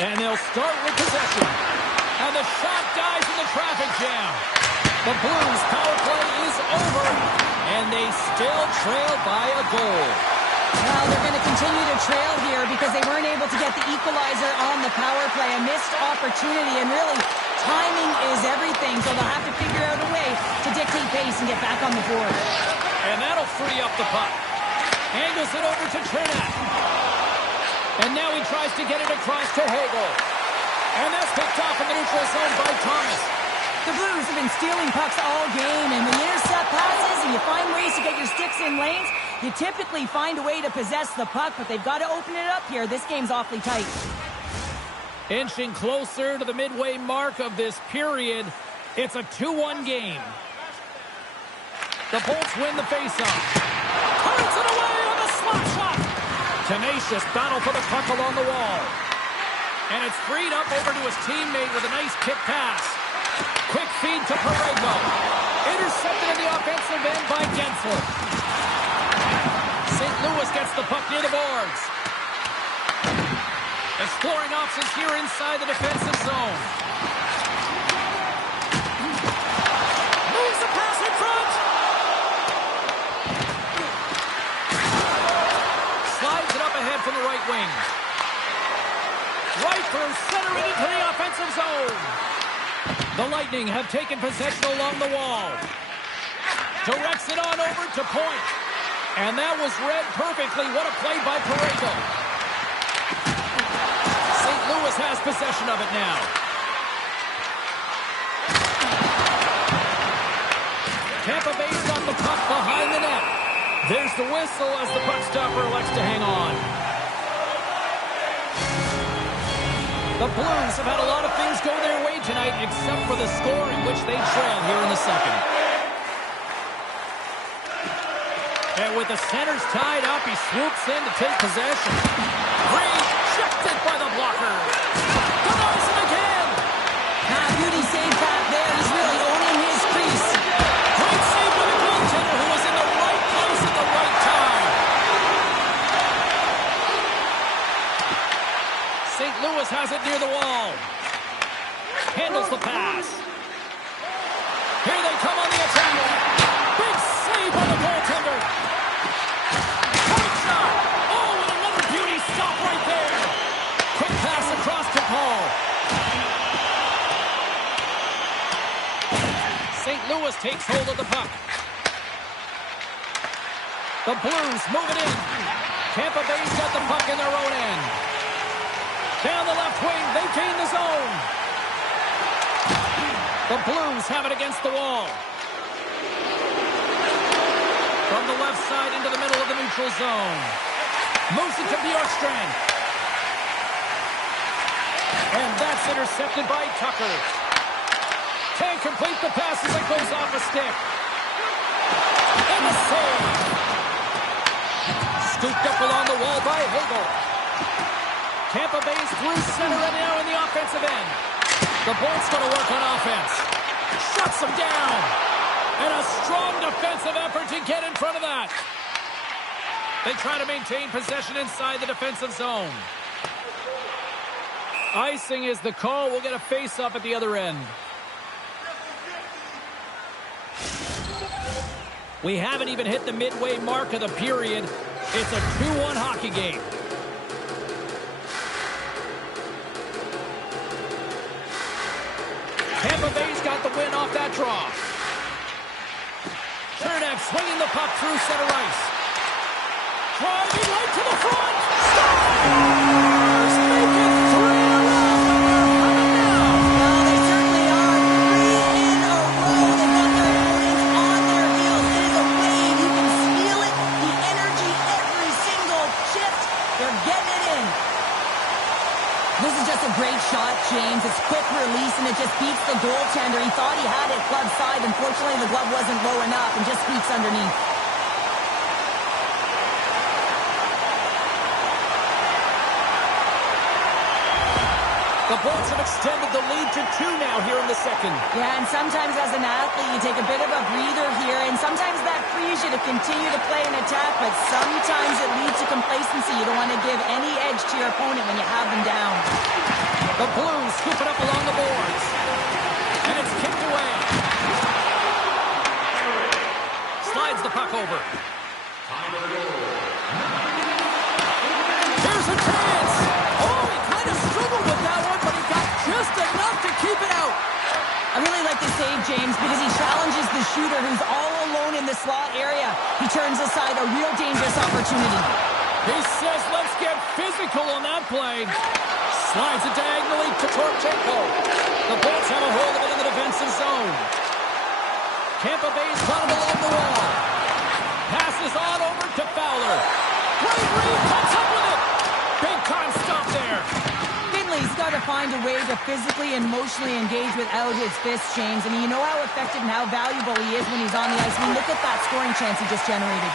And they'll start with possession. And the shot dies in the traffic jam. The Blues power play is over. And they still trail by a goal. Well, they're going to continue to trail here because they weren't able to get the equalizer on the power play. A missed opportunity, and really, timing is everything, so they'll have to figure out a way to dictate pace and get back on the board. And that'll free up the puck. Angles it over to Trinidad. And now he tries to get it across to Hagel. And that's picked off in the neutral zone by Thomas. The Blues have been stealing pucks all game, and when you intercept passes and you find ways to get your sticks in lanes, You typically find a way to possess the puck, but they've got to open it up here. This game's awfully tight. Inching closer to the midway mark of this period. It's a 2-1 game. The Bolts win the faceoff. Turns it away on a slap shot. Tenacious battle for the puck along the wall. And it's freed up over to his teammate with a nice kick pass. Quick feed to Parego. Intercepted in the offensive end by Gensel. St. Louis gets the puck near the boards. Exploring options here inside the defensive zone. Moves the pass in front. Slides it up ahead from the right wing. Right through center and into the offensive zone. The Lightning have taken possession along the wall. Directs it on over to point. And that was read perfectly. What a play by Parego. St. Louis has possession of it now. Tampa Bay's got the puck behind the net. There's the whistle as the puck stopper elects to hang on. The Blues have had a lot of things go their way tonight, except for the score in which they trail here in the second. And with the centers tied up, he swoops in to take possession. Rejected by the blocker. Denies it again. Beauty save back there. He's really owning his crease. Great save by the goaltender who was in the right place at the right time. St. Louis has it near the wall. Handles the pass. Here they come on the attack. Big save by the goaltender. Point shot. Oh, and another beauty stop right there. Quick pass across to Paul. St. Louis takes hold of the puck. The Blues move it in. Tampa Bay's got the puck in their own end. Down the left wing, they gain the zone. The Blues have it against the wall. From the left side into the middle of the neutral zone. Moves it to Bjorkstrand. And that's intercepted by Tucker. Can't complete the pass as it goes off a stick. And a save. Scooped up along the wall by Hagel. Tampa Bay's through center and now in the offensive end. The Bolts going to work on offense. Shuts them down. And a strong defensive effort to get in front of that. They try to maintain possession inside the defensive zone. Icing is the call. We'll get a face-up at the other end. We haven't even hit the midway mark of the period. It's a 2-1 hockey game. Tampa Bay's got the win off that draw. Chernak swinging the puck through center ice. Driving right to the front. Scores! Make it 3 in a row. Well, they certainly are. 3 in a row. They've got their opponents on their heels. It is a wave. You can feel it. The energy, every single shift. They're getting it in. This is just a great shot, James. It's quick release, and it just beats the goaltender. He thought he had it glove side. Unfortunately, the glove wasn't low enough and just squeaks underneath. The Bolts have extended the lead to 2 now here in the second. Yeah, and sometimes as an athlete, you take a bit of a breather here, and sometimes that frees you to continue to play an attack, but sometimes it leads to complacency. You don't want to give any edge to your opponent when you have them down. The Blues scoop it up along the boards. And it's kicked away. Slides the puck over. Here's a chance. Oh, he kind of struggled with that one, but he got just enough to keep it out. I really like the save, James, because he challenges the shooter who's all alone in the slot area. He turns aside a real dangerous opportunity. He says, let's get physical on that play. Slides it diagonally to Torchenko. The Bolts have a hold of it in the defensive zone. Tampa Bay's got it along the wall. Passes on over to a way to physically and emotionally engage without his fists, James. I mean, you know how effective and how valuable he is when he's on the ice. I mean, look at that scoring chance he just generated.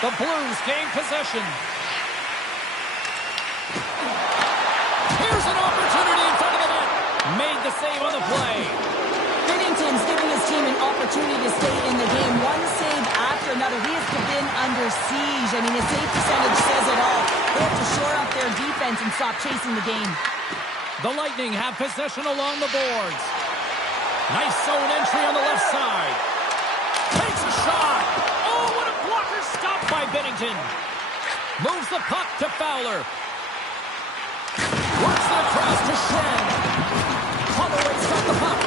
The Blues gain possession. Here's an opportunity in front of the net. Made the save on the play. Binnington's giving his team an opportunity to stay in the game. One save after another. He has been under siege. I mean, his save percentage says it all. They have to shore up their defense and stop chasing the game. The Lightning have possession along the boards. Nice zone entry on the left side. Takes a shot. Oh, what a blocker stop by Binnington. Moves the puck to Fowler. Works it across to Shen. Holloway's got the puck.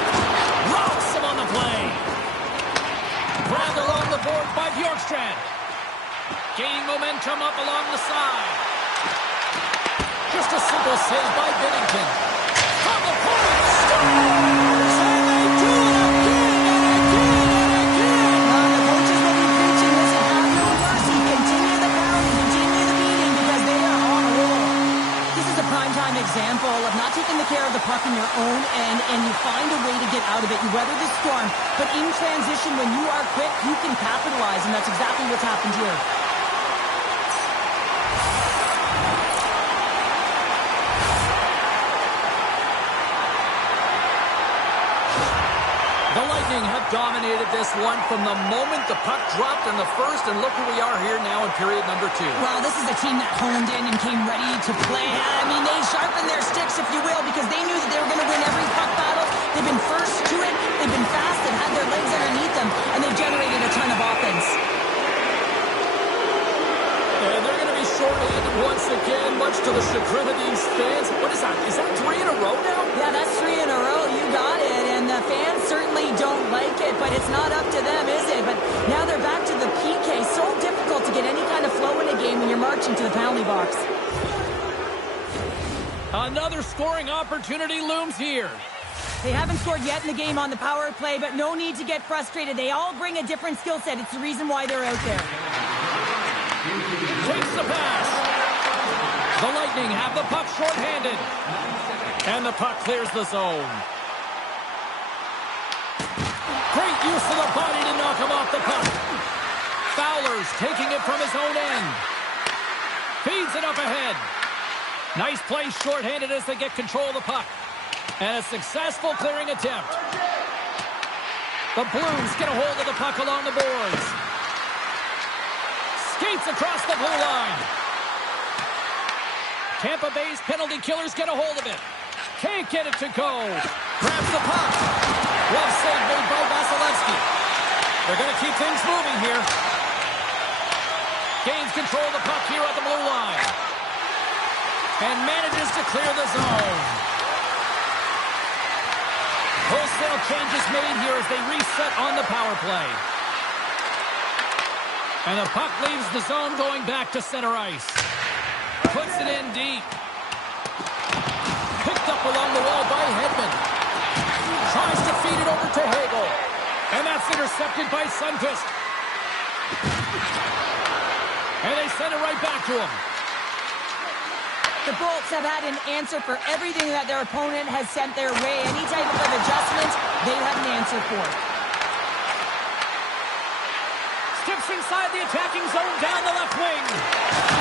Rocks him on the play. Grabbed along the boards by Bjorkstrand. Gaining momentum up along the side. Just a simple save by Binnington. From the point, scores! And they do it again and again. The coaches will be preaching this and have no mercy. Continue the pounding, continue the beating because they are on a roll. This is a primetime example of not taking the care of the puck in your own end, and you find a way to get out of it. You weather the storm, but in transition, when you are quick, you can capitalize, and that's exactly what's happened here. The Lightning have dominated this one from the moment the puck dropped in the first, and look who we are here now in period number 2. Well, this is a team that honed in and came ready to play. I mean, they sharpened their sticks, if you will, because they knew that they were going to win every puck battle. They've been first to it, they've been fast, they've had their legs underneath them, and they've generated a ton of offense. And they're going to be short-handed once again, much to the chagrin of these fans. What is that? Is that 3 in a row now? Yeah, that's 3 in a row. You got it. And the fans certainly don't like it, but it's not up to them, is it? But now they're back to the PK. So difficult to get any kind of flow in a game when you're marching to the penalty box. Another scoring opportunity looms here. They haven't scored yet in the game on the power play, but no need to get frustrated. They all bring a different skill set. It's the reason why they're out there. Takes the pass. The Lightning have the puck shorthanded. And the puck clears the zone. Great use of the body to knock him off the puck. Fowler's taking it from his own end. Feeds it up ahead. Nice play shorthanded as they get control of the puck. And a successful clearing attempt. The Blues get a hold of the puck along the boards. Skates across the blue line. Tampa Bay's penalty killers get a hold of it. Can't get it to go. Grabs the puck. Well saved made by Vasilevsky. They're going to keep things moving here. Gains control of the puck here at the blue line. And manages to clear the zone. Wholesale changes made here as they reset on the power play. And the puck leaves the zone going back to center ice. Puts it in deep. Picked up along the wall by Hedman. Tries to feed it over to Hagel. And that's intercepted by Sundqvist. And they send it right back to him. The Bolts have had an answer for everything that their opponent has sent their way. Any type of adjustment, they have an answer for. Steps inside the attacking zone down the left wing.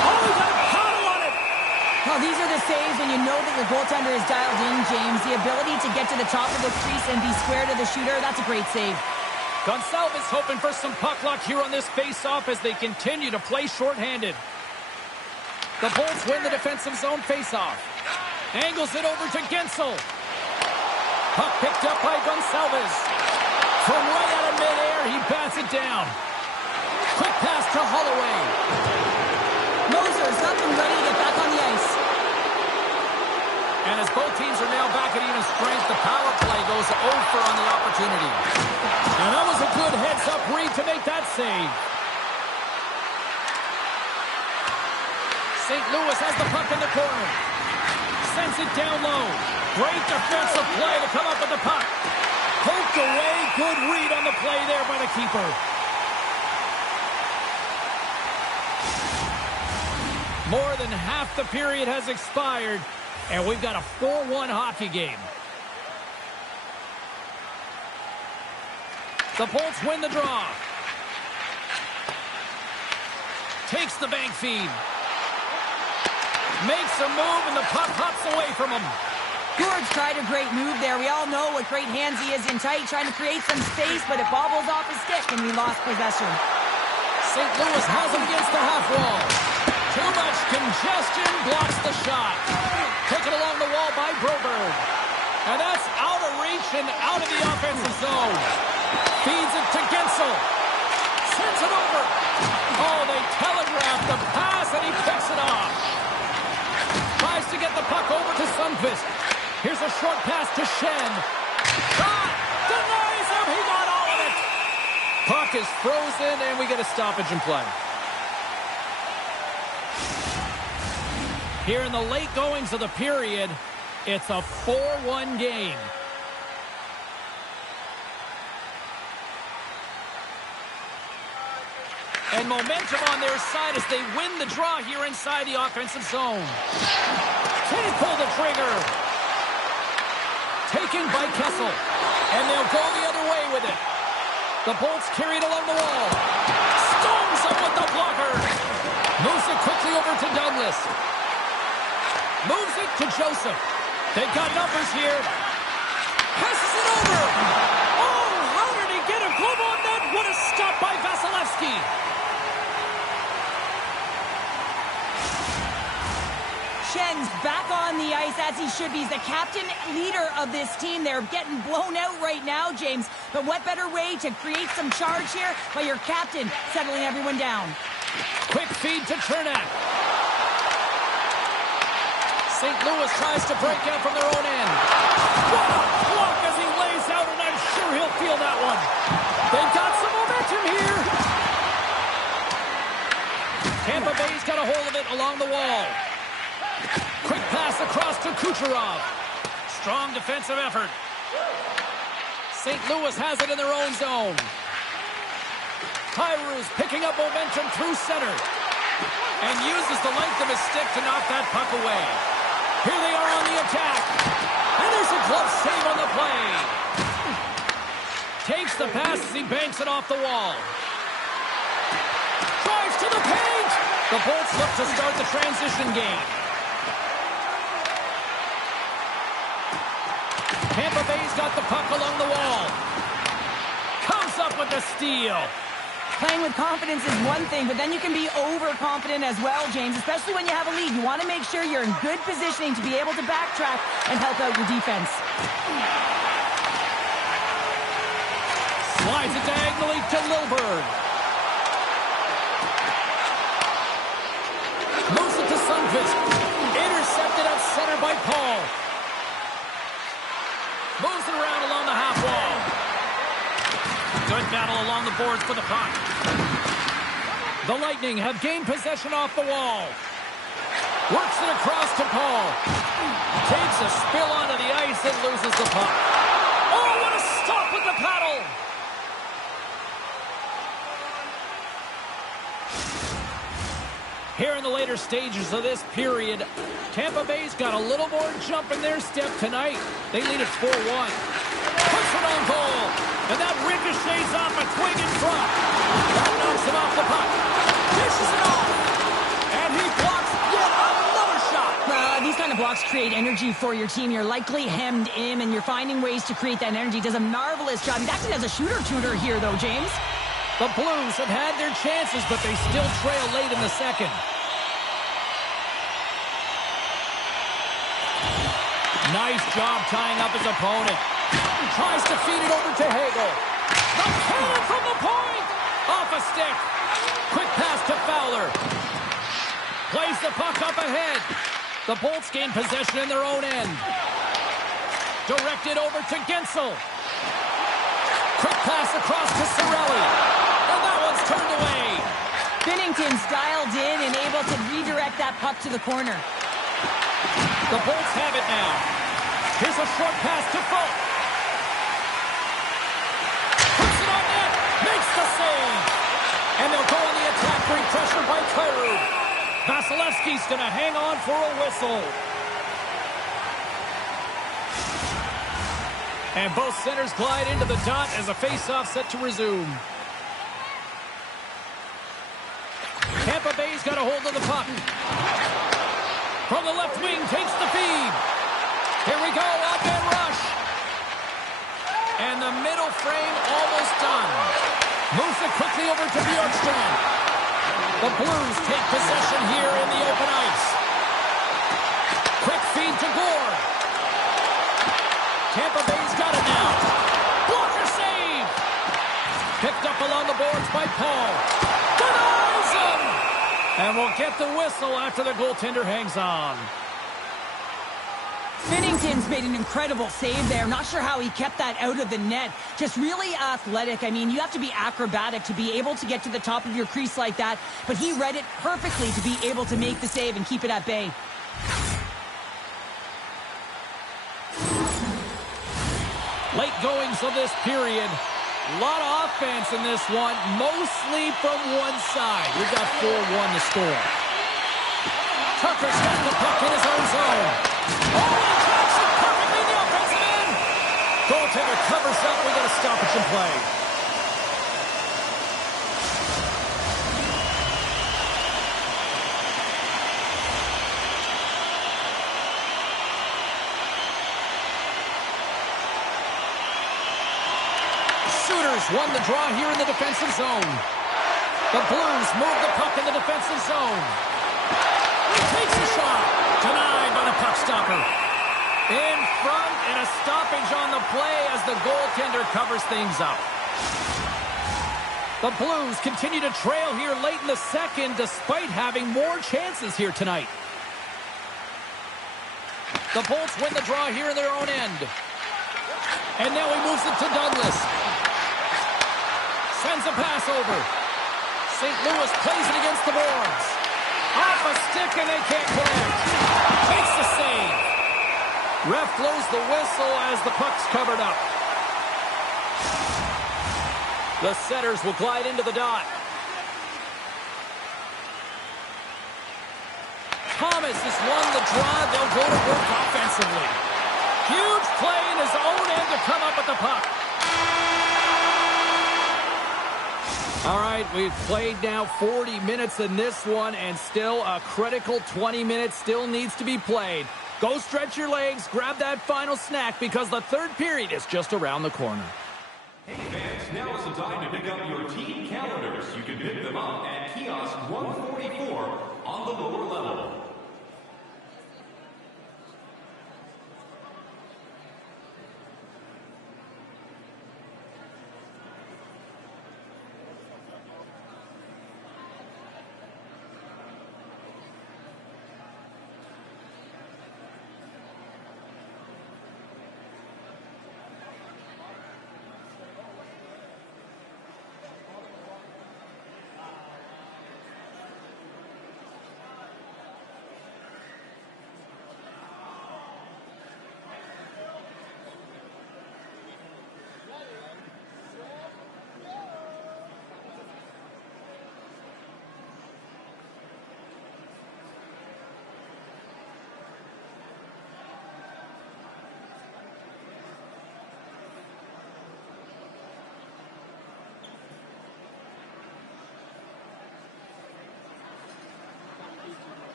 Oh, he got a paddle on it. Well, these are the saves when you know that your goaltender is dialed in, James. The ability to get to the top of the crease and be square to the shooter, that's a great save. Gonçalves hoping for some puck luck here on this face-off as they continue to play shorthanded. The Bolts win the defensive zone face-off. Angles it over to Gensel. Puck picked up by Gonçalves. From right out of midair, he bats it down. Quick pass to Holloway. Moser's up and ready to get back on the ice. And as both teams are now back at even strength, the power play goes over on the opportunity. And that was a good heads-up read to make that save. St. Louis has the puck in the corner. Sends it down low. Great defensive play to come up with the puck. Poked away. Good read on the play there by the keeper. More than half the period has expired, and we've got a 4-1 hockey game. The Bolts win the draw. Takes the bank feed. Makes a move, and the puck hops away from him. George tried a great move there. We all know what great hands he is in tight, trying to create some space, but it bobbles off his stick, and we lost possession. St. Louis has it against the half wall. Too much congestion blocks the shot. Taken along the wall by Broberg. And that's out of reach and out of the offensive zone. Feeds it to Gensel. Sends it over. Oh, they telegraphed the pass, and he picks it off. Tries to get the puck over to Sundqvist. Here's a short pass to Shen. Shot! Denies him! He got all of it! Puck is frozen, and we get a stoppage in play. Here in the late goings of the period, it's a 4-1 game. And momentum on their side as they win the draw here inside the offensive zone. They pull the trigger. Taken by Kessel. And they'll go the other way with it. The Bolts carry it along the wall. Stones up with the blocker. Moves it quickly over to Douglas. Moves it to Joseph. They've got numbers here. Passes it over. Oh, how did he get a glove on that? What a stop by Vasilevsky. Shen's back on the ice as he should be. He's the captain leader of this team. They're getting blown out right now, James. But what better way to create some charge here by your captain settling everyone down? Quick feed to Chernak. St. Louis tries to break out from their own end. What a block as he lays out, and I'm sure he'll feel that one. They've got some momentum here. Tampa Bay's got a hold of it along the wall. Quick pass across to Kucherov. Strong defensive effort. St. Louis has it in their own zone. Kyrou's picking up momentum through center and uses the length of his stick to knock that puck away. Here they are on the attack. And there's a glove save on the play. Takes the pass as he banks it off the wall. Drives to the paint. The Bolts look to start the transition game. Tampa Bay's got the puck along the wall. Comes up with the steal. Playing with confidence is one thing, but then you can be overconfident as well, James, especially when you have a lead. You want to make sure you're in good positioning to be able to backtrack and help out your defense. Slides it diagonally to Lilburn. Moves it to Sundqvist. Intercepted at center by Paul. Moves it around along the half wall. Good battle along the boards for the puck. The Lightning have gained possession off the wall. Works it across to Paul. Takes a spill onto the ice and loses the puck. Oh, what a stop with the paddle! Here in the later stages of this period, Tampa Bay's got a little more jump in their step tonight. They lead at 4-1. Puts it on goal. And that ricochets off a twig in front. That knocks him off the puck. Dishes it off. And he blocks yet another shot. These kind of blocks create energy for your team. You're likely hemmed in, and you're finding ways to create that energy. Does a marvelous job. He's acting as a shooter here, though, James. The Blues have had their chances, but they still trail late in the second. Nice job tying up his opponent. Tries to feed it over to Hagel. The cannon from the point! Off a stick. Quick pass to Fowler. Plays the puck up ahead. The Bolts gain possession in their own end. Directed over to Gensel. Quick pass across to Cirelli. And that one's turned away. Binnington's dialed in and able to redirect that puck to the corner. The Bolts have it now. Here's a short pass to Folk. Puts it on net. Makes the save. And they'll go on the attack, bring pressure by Kyrou. Vasilevsky's going to hang on for a whistle. And both centers glide into the dot as a faceoff set to resume. Tampa Bay's got a hold of the puck. From the left wing, takes the feed. Here we go, odd-man rush. And the middle frame almost done. Moves it quickly over to Bjorkstrand. The Blues take possession here in the open ice. Quick feed to Gore. Tampa Bay's got it now. Blocker save. Picked up along the boards by Paul. Denies him. And we'll get the whistle after the goaltender hangs on. Binnington's made an incredible save there. Not sure how he kept that out of the net. Just really athletic. I mean, you have to be acrobatic to be able to get to the top of your crease like that. But he read it perfectly to be able to make the save and keep it at bay. Late goings of this period. A lot of offense in this one, mostly from one side. We've got 4-1 to score. Tucker's got the puck in his own zone. Oh, he tracks it perfectly in the offensive end. Goaltender covers up. We got a stoppage in play. Sooners won the draw here in the defensive zone. The Blues move the puck in the defensive zone. He takes a shot. Denied by the puck stopper. In front and a stoppage on the play as the goaltender covers things up. The Blues continue to trail here late in the second despite having more chances here tonight. The Bolts win the draw here in their own end. And now he moves it to Douglas. Sends a pass over. St. Louis plays it against the boards. Off a stick and they can't connect. Makes the save. Ref blows the whistle as the puck's covered up. The setters will glide into the dot. Thomas has won the draw. They'll go to work offensively. Huge play in his own end to come up with the puck. All right, we've played now 40 minutes in this one, and still a critical 20 minutes still needs to be played. Go stretch your legs, grab that final snack, because the third period is just around the corner. Hey fans, now is the time to pick up your team calendars. You can pick them up at kiosk 144 on the lower level.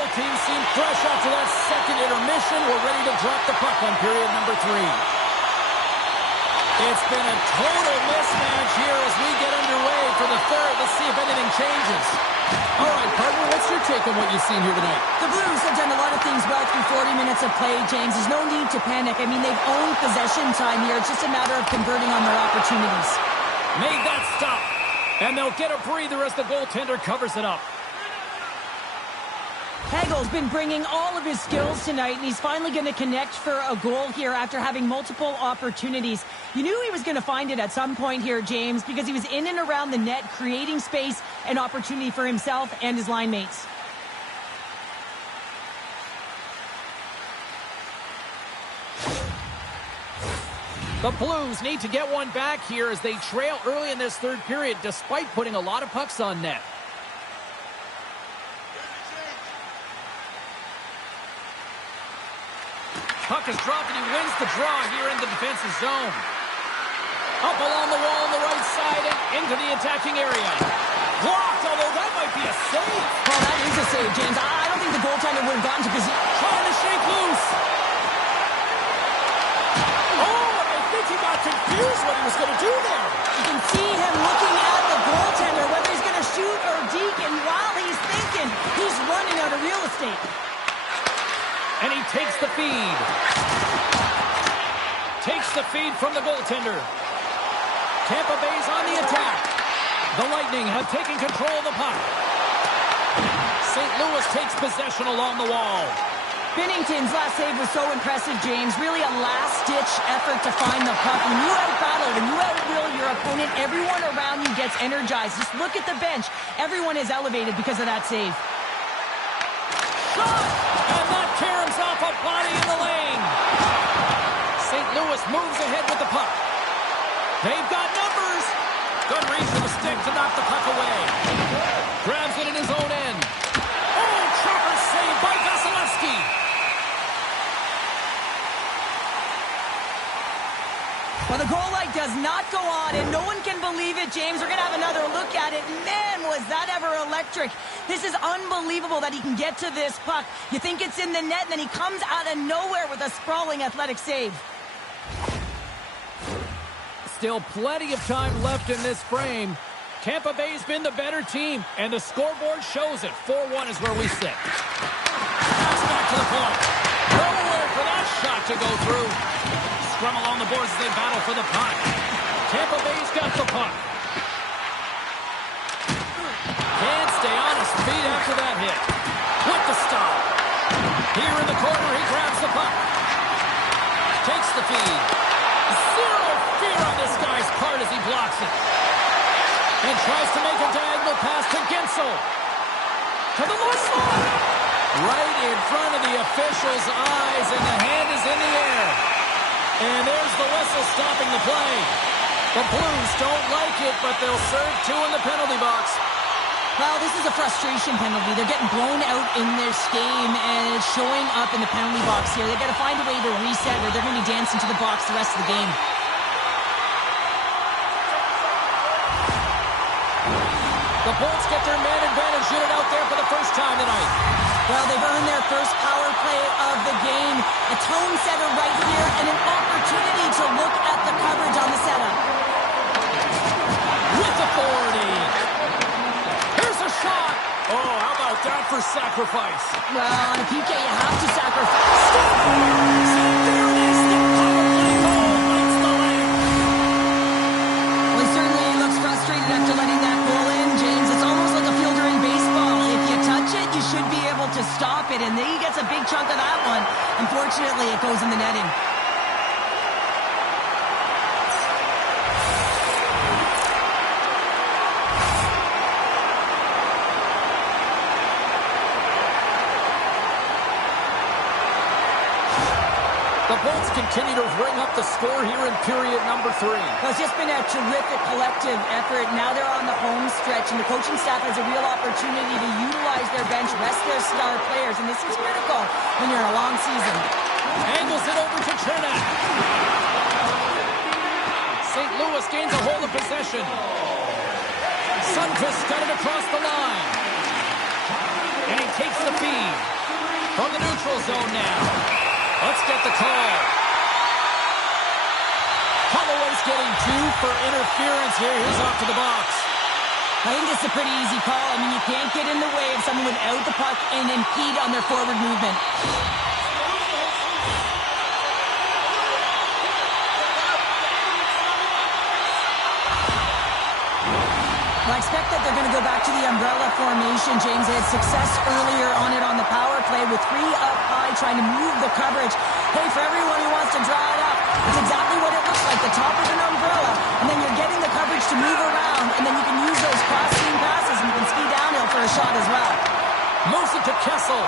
Both teams seem fresh after that second intermission. We're ready to drop the puck on period number 3. It's been a total mismatch here as we get underway for the third. Let's see if anything changes. All right, partner, what's your take on what you've seen here tonight? The Blues have done a lot of things well through 40 minutes of play, James. There's no need to panic. I mean, they've owned possession time here. It's just a matter of converting on their opportunities. Made that stop. And they'll get a breather as the goaltender covers it up. Hagel's been bringing all of his skills tonight, and he's finally going to connect for a goal here after having multiple opportunities. You knew he was going to find it at some point here, James, because he was in and around the net, creating space and opportunity for himself and his line mates. The Blues need to get one back here as they trail early in this third period, despite putting a lot of pucks on net. Puck is dropped and he wins the draw here in the defensive zone. Up along the wall on the right side and into the attacking area. Blocked, although that might be a save. Well, that is a save, James. I don't think the goaltender would have gotten to position. Trying to shake loose. Oh, and I think he got confused what he was going to do there. You can see him looking at the goaltender, whether he's going to shoot or deke, and while he's thinking, he's running out of real estate. And he takes the feed. Takes the feed from the goaltender. Tampa Bay's on the attack. The Lightning have taken control of the puck. St. Louis takes possession along the wall. Binnington's last save was so impressive, James. Really a last-ditch effort to find the puck. When you out-battle, when you out-will your opponent, everyone around you gets energized. Just look at the bench. Everyone is elevated because of that save. Shot! And that caroms off a body in the lane. St. Louis moves ahead with the puck. They've got numbers. Good reach for the stick to knock the puck away. Grabs it in his own end. Oh, chopper save by Vasilevsky. Well, the goal light does not go on, and no one can believe it, James. We're going to have another look at it. Man, was that ever electric. This is unbelievable that he can get to this puck. You think it's in the net, and then he comes out of nowhere with a sprawling athletic save. Still plenty of time left in this frame. Tampa Bay's been the better team, and the scoreboard shows it. 4-1 is where we sit. Pass back to the point. Nowhere for that shot to go through. Scrum along the boards as they battle for the puck. Tampa Bay's got the puck. Can't stay on his feet after that hit. With the stop. Here in the corner, he grabs the puck. Takes the feed. Zero fear on this guy's part as he blocks it. And tries to make a diagonal pass to Gensel. To the left side. Right in front of the official's eyes, and the hand is in the air. And there's the whistle stopping the play. The Blues don't like it, but they'll serve 2 in the penalty box. Well, this is a frustration penalty. They're getting blown out in this game, and it's showing up in the penalty box here. They've got to find a way to reset, or they're going to be dancing to the box the rest of the game. The Bolts get their man advantage unit out there for the first time tonight. Well, they've earned their first power play of the game. A tone setter right here, and an opportunity to look at the coverage on the setup. With authority. Here's a shot. Oh, how about that for sacrifice? Well, on a PK, you have to sacrifice. And there it is, the power play goal lights the lane. Well, he certainly looks frustrated after letting that goal in, James. It's almost like a fielder in baseball. If you touch it, you should be able to stop it, and then he gets a big chunk of that one. Unfortunately, it goes in the netting. The Bolts continue to ring up the score here in period number 3. Well, it's just been a terrific collective effort. Now they're on the home stretch, and the coaching staff has a real opportunity to utilize their bench, rest their star players, and this is critical when you're in a long season. Angles it over to Chernak. St. Louis gains a hold of possession. Sundqvist got it across the line. And he takes the feed. From the neutral zone now. Let's get the call. Holloway's getting 2 for interference here. He's off to the box. I think it's a pretty easy call. I mean, you can't get in the way of someone without the puck and impede on their forward movement. Well, I expect that they're going to go back to the umbrella formation, James. They had success earlier on it on the power play with 3 up high trying to move the coverage. Hey, for everyone who wants to draw it up, it's exactly what it looks like, the top of an umbrella, and then you're getting the coverage to move around, and then you can use those cross-seam passes, and you can ski downhill for a shot as well. Moves it to Kessel.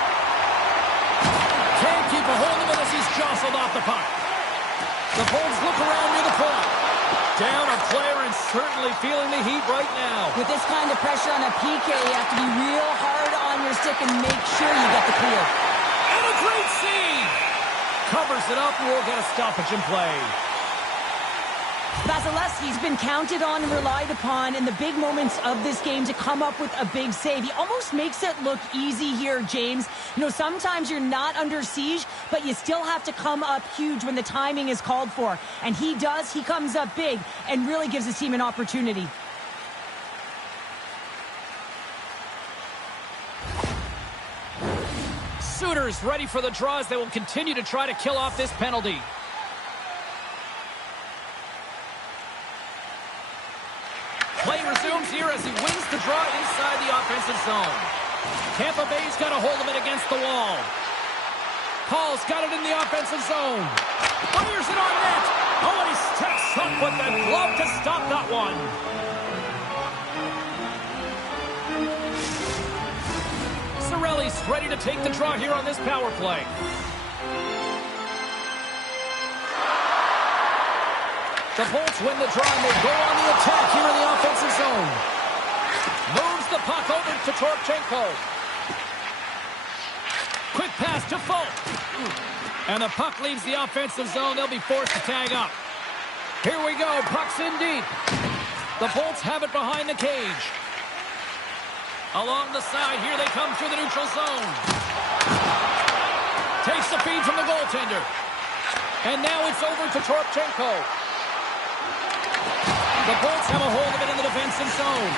Can't keep a hold of it as he's jostled off the puck. The Bulls look around near the point. Down a player and certainly feeling the heat right now. With this kind of pressure on a PK, you have to be real hard on your stick and make sure you get the clear. And a great save! Covers it up and we'll get a stoppage in play. Vasilevsky's been counted on and relied upon in the big moments of this game to come up with a big save. He almost makes it look easy here, James. You know, sometimes you're not under siege, but you still have to come up huge when the timing is called for. And he does. He comes up big and really gives his team an opportunity. Sooners ready for the draws. They will continue to try to kill off this penalty. Play resumes here as he wins the draw inside the offensive zone. Tampa Bay's got a hold of it against the wall. Hall's got it in the offensive zone. Fires it on net. Oh, and he steps up with that glove to stop that one. Cirelli's ready to take the draw here on this power play. The Bolts win the draw and they go on the attack here in the offensive zone. Moves the puck over to Torchenko. Quick pass to Folk. And the puck leaves the offensive zone. They'll be forced to tag up. Here we go. Puck's in deep. The Bolts have it behind the cage. Along the side, here they come through the neutral zone. Takes the feed from the goaltender. And now it's over to Torchenko. The Bolts have a hold of it in the defensive zone.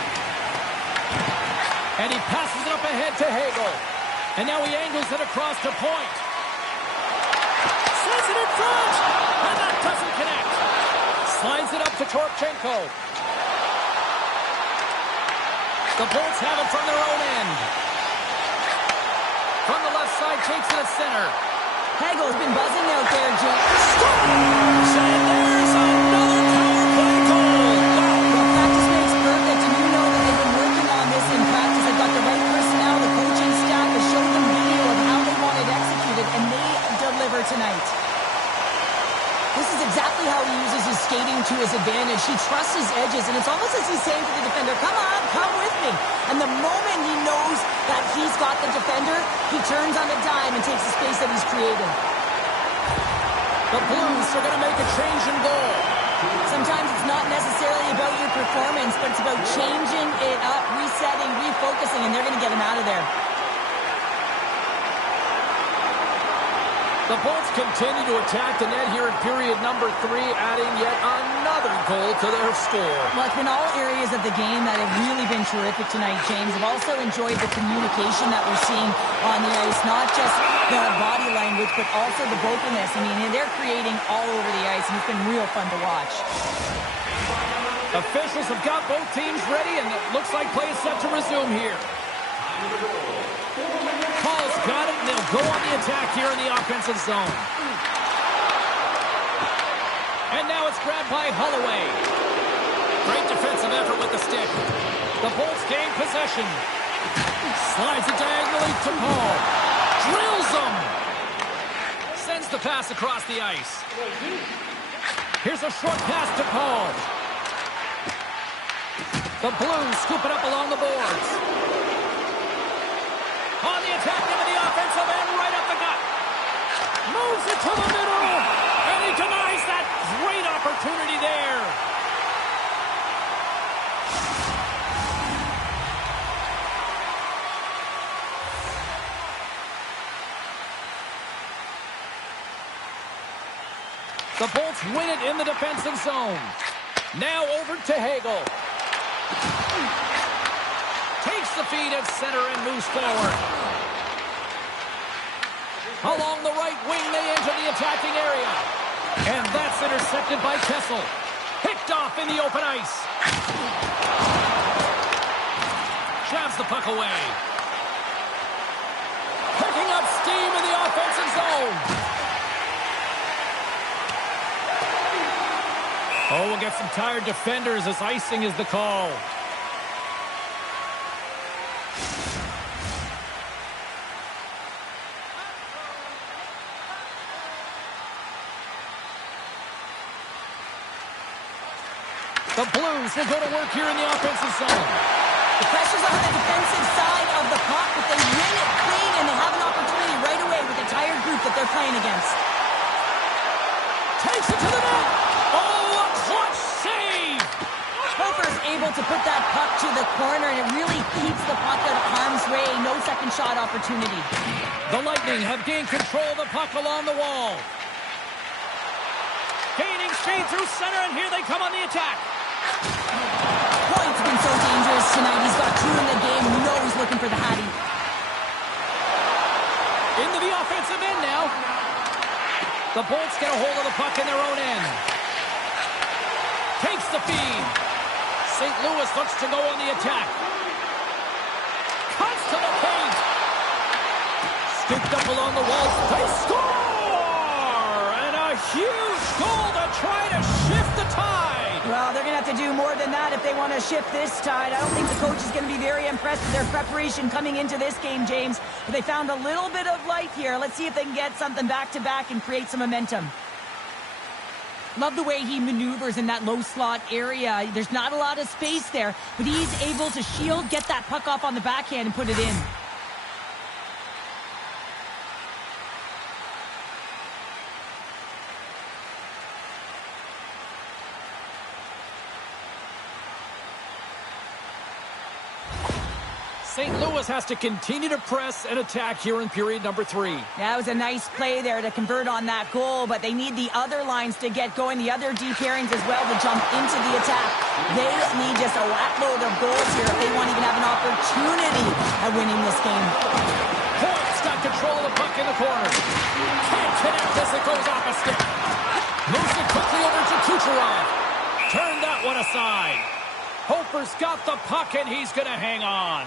And he passes it up ahead to Hagel. And now he angles it across to point. Sends it in front. And that doesn't connect. Slides it up to Torchenko. The Bolts have it from their own end. From the left side, takes it at center. Hagel's been buzzing out there, Jim. Scores! And there's another power play goal. Well, practice makes perfect, and you know that they've been working on this in practice. They've got the right personnel, the coaching staff has shown them video of how they want it executed, and they deliver tonight. This is exactly how he uses his skating to his advantage. He trusts his edges, and it's almost as he's saying to the defender, come on, come with me. And the moment he knows that he's got the defender, he turns on a dime and takes the space that he's created. The Blues are going to make a change in goal. Sometimes it's not necessarily about your performance, but it's about changing it up, resetting, refocusing, and they're going to get him out of there. The Bolts continue to attack the net here in period number 3, adding yet another goal to their score. Well, it's been all areas of the game that have really been terrific tonight, James. I've also enjoyed the communication that we're seeing on the ice, not just the body language, but also the vocalness. I mean, they're creating all over the ice, and it's been real fun to watch. Officials have got both teams ready, and it looks like play is set to resume here. Paul's got it, and they'll go on the attack here in the offensive zone. And now it's grabbed by Holloway. Great defensive effort with the stick. The Bolts gain possession. Slides it diagonally to Paul. Drills him. Sends the pass across the ice. Here's a short pass to Paul. The Blues scoop it up along the boards. On the attack into the offensive end, right up the gut. Moves it to the middle. And he denies that great opportunity there. The Bolts win it in the defensive zone. Now over to Hagel. Takes the feed at center and moves forward. Along the right wing, they enter the attacking area. And that's intercepted by Kessel. Picked off in the open ice. Jabs the puck away. Picking up steam in the offensive zone. Oh, we'll get some tired defenders as icing is the call. The Blues will go to work here in the offensive zone. The pressure's on the defensive side of the puck, but they win it clean, and they have an opportunity right away with the tired group that they're playing against. Takes it to the net. Oh, a clutch save. Hofer's able to put that puck to the corner, and it really keeps the puck out of harm's way. No second shot opportunity. The Lightning have gained control of the puck along the wall. Gaining speed through center, and here they come on the attack. Point's been so dangerous tonight. He's got two in the game. You know he's looking for the Hattie. Into the offensive end now. The Bolts get a hold of the puck in their own end. Takes the feed. St. Louis looks to go on the attack. Cuts to the paint. Scooped up along the wall. They score! And a huge goal to try to shift the tide. Well, they're going to have to do more than that if they want to shift this tide. I don't think the coach is going to be very impressed with their preparation coming into this game, James. But they found a little bit of light here. Let's see if they can get something back-to-back and create some momentum. Love the way he maneuvers in that low slot area. There's not a lot of space there, but he's able to shield, get that puck off on the backhand and put it in. St. Louis has to continue to press and attack here in period number 3. That was a nice play there to convert on that goal, but they need the other lines to get going, the other D pairings as well to jump into the attack. They need just a load of goals here if they want to even have an opportunity at winning this game. Point's got control of the puck in the corner. Can't connect as it goes off a stick. Moves it quickly over to Kucherov. Turn that one aside. Hofer's got the puck and he's going to hang on.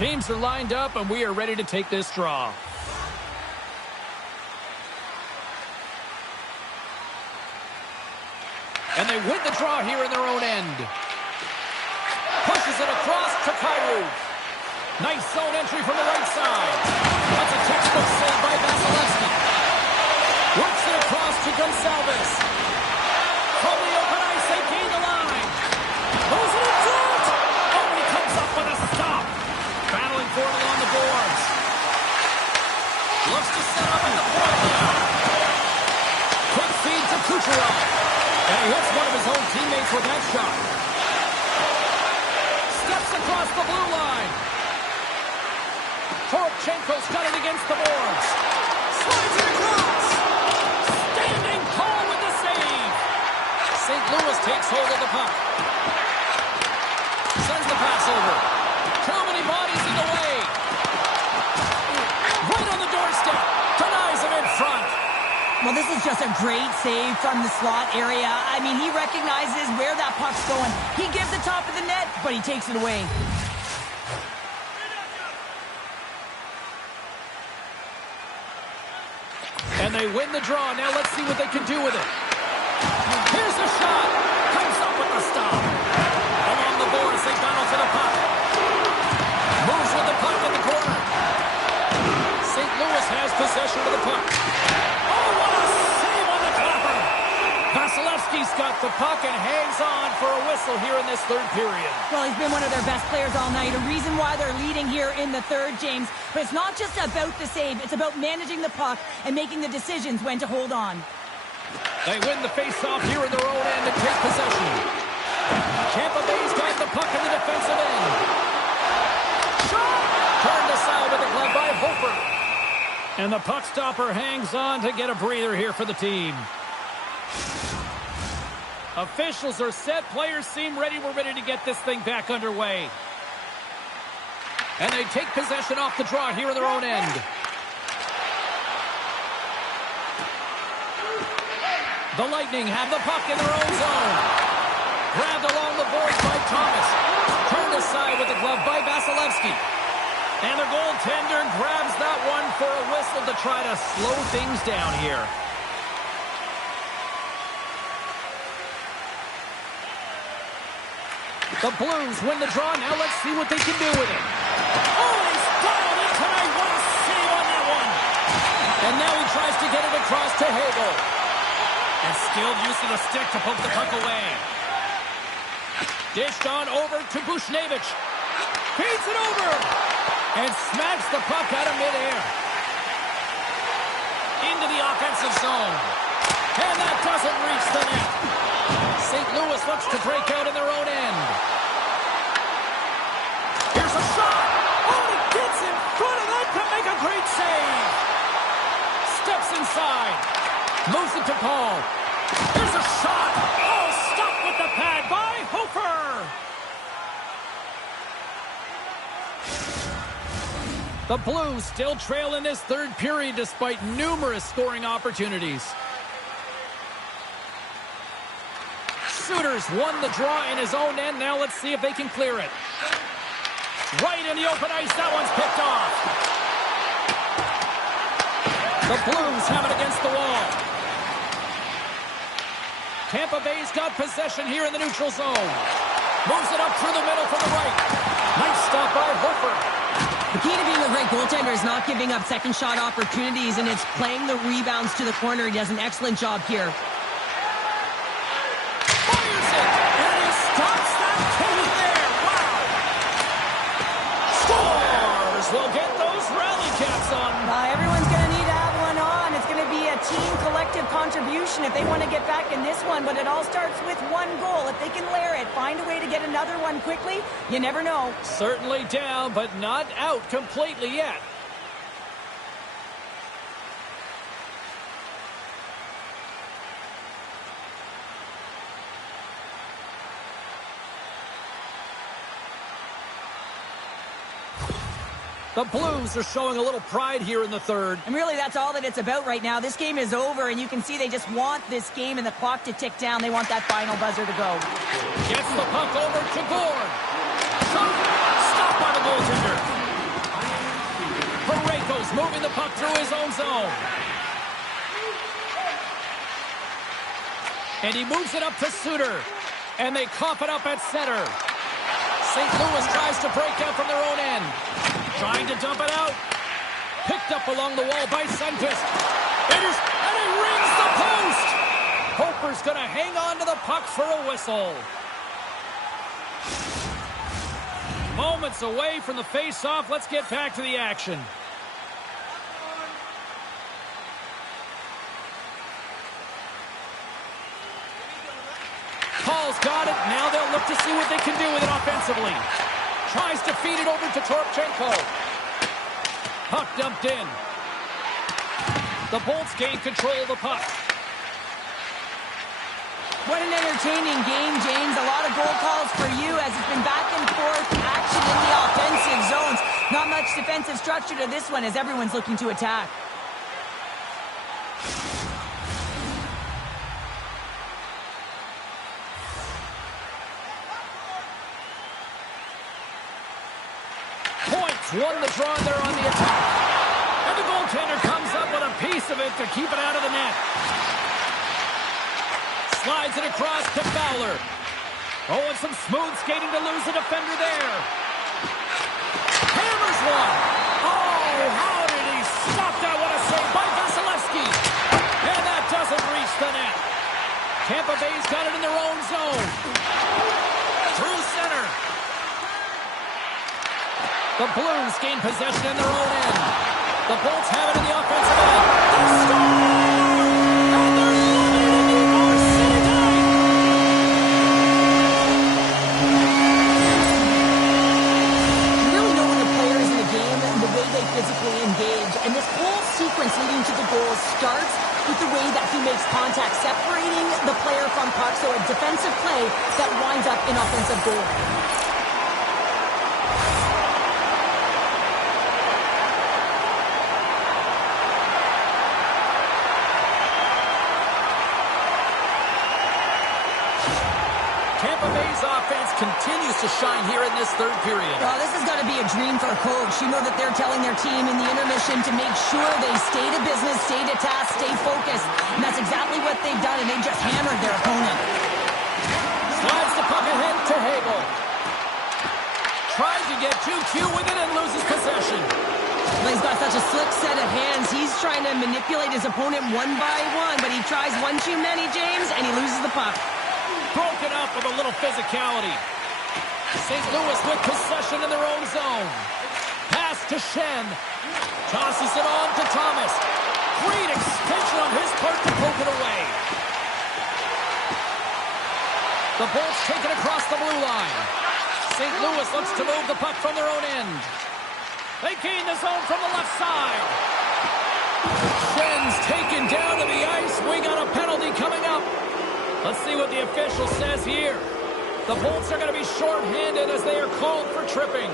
Teams are lined up, and we are ready to take this draw. And they win the draw here in their own end. Pushes it across to Kyrou. Nice zone entry from the right side. That's a textbook save by Vasilevsky. Works it across to Gonsalves. From the open ice, they gain the line. Moves it in front. Oh, he comes up with a stop. Battling for it along the boards. Looks to set up at the point now. Quick feed to Kucherov. And he hits one of his own teammates with that shot. Steps across the blue line. Toropchenko's got it against the boards. Slides it across. Standing tall with the save. St. Louis takes hold of the puck. Sends the pass over. Too many bodies in the way. Right on the doorstep. Denies him in front. Well, this is just a great save from the slot area. I mean, he recognizes where that puck's going. He gives the top of the net, but he takes it away. And they win the draw. Now let's see what they can do with it. Here's the shot. Comes up with the stop. Along the boards, they battle for the puck. Moves with the puck in the corner. St. Louis has possession of the puck. Oh, what a save on the clapper. Vasilevsky's got the puck and hangs on for a whistle here in this third period. Well, he's been one of their best players all night. A reason why they're leading here in the third, James. But it's not just about the save. It's about managing the puck and making the decisions when to hold on. They win the face-off here in their own end and take possession. Tampa Bay's got the puck in the defensive end. Shot! Turned aside with a glove by Hofer. And the puck stopper hangs on to get a breather here for the team. Officials are set. Players seem ready. We're ready to get this thing back underway. And they take possession off the draw here in their own end. The Lightning have the puck in their own zone. Grabbed along the boards by Thomas. Turned aside with the glove by Vasilevsky. And the goaltender grabs that one for a whistle to try to slow things down here. The Blues win the draw. Now let's see what they can do with it. Oh, he's dialed it tonight. What a save on that one. And now he tries to get it across to Hagel. And still using the stick to poke the puck away. Dished on over to Bushnevich. Feeds it over. And smacks the puck out of midair. Into the offensive zone. And that doesn't reach the net. St. Louis looks to break out in their own end. Here's a shot. Oh, he gets in front of that to make a great save. Steps inside. Moves it to Paul. Here's a shot. Oh, stopped with the pad by Hofer. The Blues still trail in this third period despite numerous scoring opportunities. Suter's won the draw in his own end. Now let's see if they can clear it. Right in the open ice. That one's picked off. The Blues have it against the wall. Tampa Bay's got possession here in the neutral zone. Moves it up through the middle from the right. Nice stop by Hofer. The key to being a great goaltender is not giving up second shot opportunities, and it's playing the rebounds to the corner. He does an excellent job here. Fires it, and he stops that team there. Wow. Scores! We'll get those rally caps on. Everyone's going to need to have one on. It's going to be a team collective contribution if they want to get back in this one, but it all starts with one goal. If they can layer it, find a way to get another one quickly, you never know. Certainly down, but not out completely yet. The Blues are showing a little pride here in the third. And really, that's all that it's about right now. This game is over, and you can see they just want this game and the clock to tick down. They want that final buzzer to go. Gets the puck over to Gord. Stopped by the goaltender. Parayko's moving the puck through his own zone. And he moves it up to Suter. And they cough it up at center. St. Louis tries to break out from their own end. Trying to dump it out. Picked up along the wall by Sundqvist. And he rings the post. Hofer's going to hang on to the puck for a whistle. Moments away from the face-off. Let's get back to the action. Paul's got it. Now they'll look to see what they can do with it offensively. Tries to feed it over to Torpchenko. Puck dumped in. The Bolts gain control of the puck. What an entertaining game, James. A lot of goal calls for you as it's been back and forth action in the offensive zones. Not much defensive structure to this one as everyone's looking to attack. Won the draw, and they're on the attack. And the goaltender comes up with a piece of it to keep it out of the net. Slides it across to Fowler. Oh, and some smooth skating to lose the defender there. Hammers one. Oh, how did he stop that? What a save by Vasilevsky. And that doesn't reach the net. Tampa Bay's got it in their own zone. Through center. The Blues gain possession in their own end. The Bolts have it in the offensive end. They score! And they're eliminated in the North City tonight! You really know when a player is in a game and the way they physically engage. And this whole leading to the goal starts with the way that he makes contact, separating the player from puck, so a defensive play that winds up in offensive goal. Tampa Bay's offense continues to shine here in this third period. Well, this has got to be a dream for a coach. You know that they're telling their team in the intermission to make sure they stay to business, stay to task, stay focused. And that's exactly what they've done, and they just hammered their opponent. Slides the puck ahead to Hagel. Tries to get too cute with it and loses possession. Well, he's got such a slick set of hands. He's trying to manipulate his opponent one by one, but he tries one too many, James, and he loses the puck. Broken up with a little physicality. St. Louis with possession in their own zone. Pass to Shen. Tosses it on to Thomas. Great extension on his part to poke it away. The Bolts take it across the blue line. St. Louis looks to move the puck from their own end. They gain the zone from the left side. Shen's taken down to the ice. We got a penalty coming up. Let's see what the official says here. The Bolts are going to be shorthanded as they are called for tripping.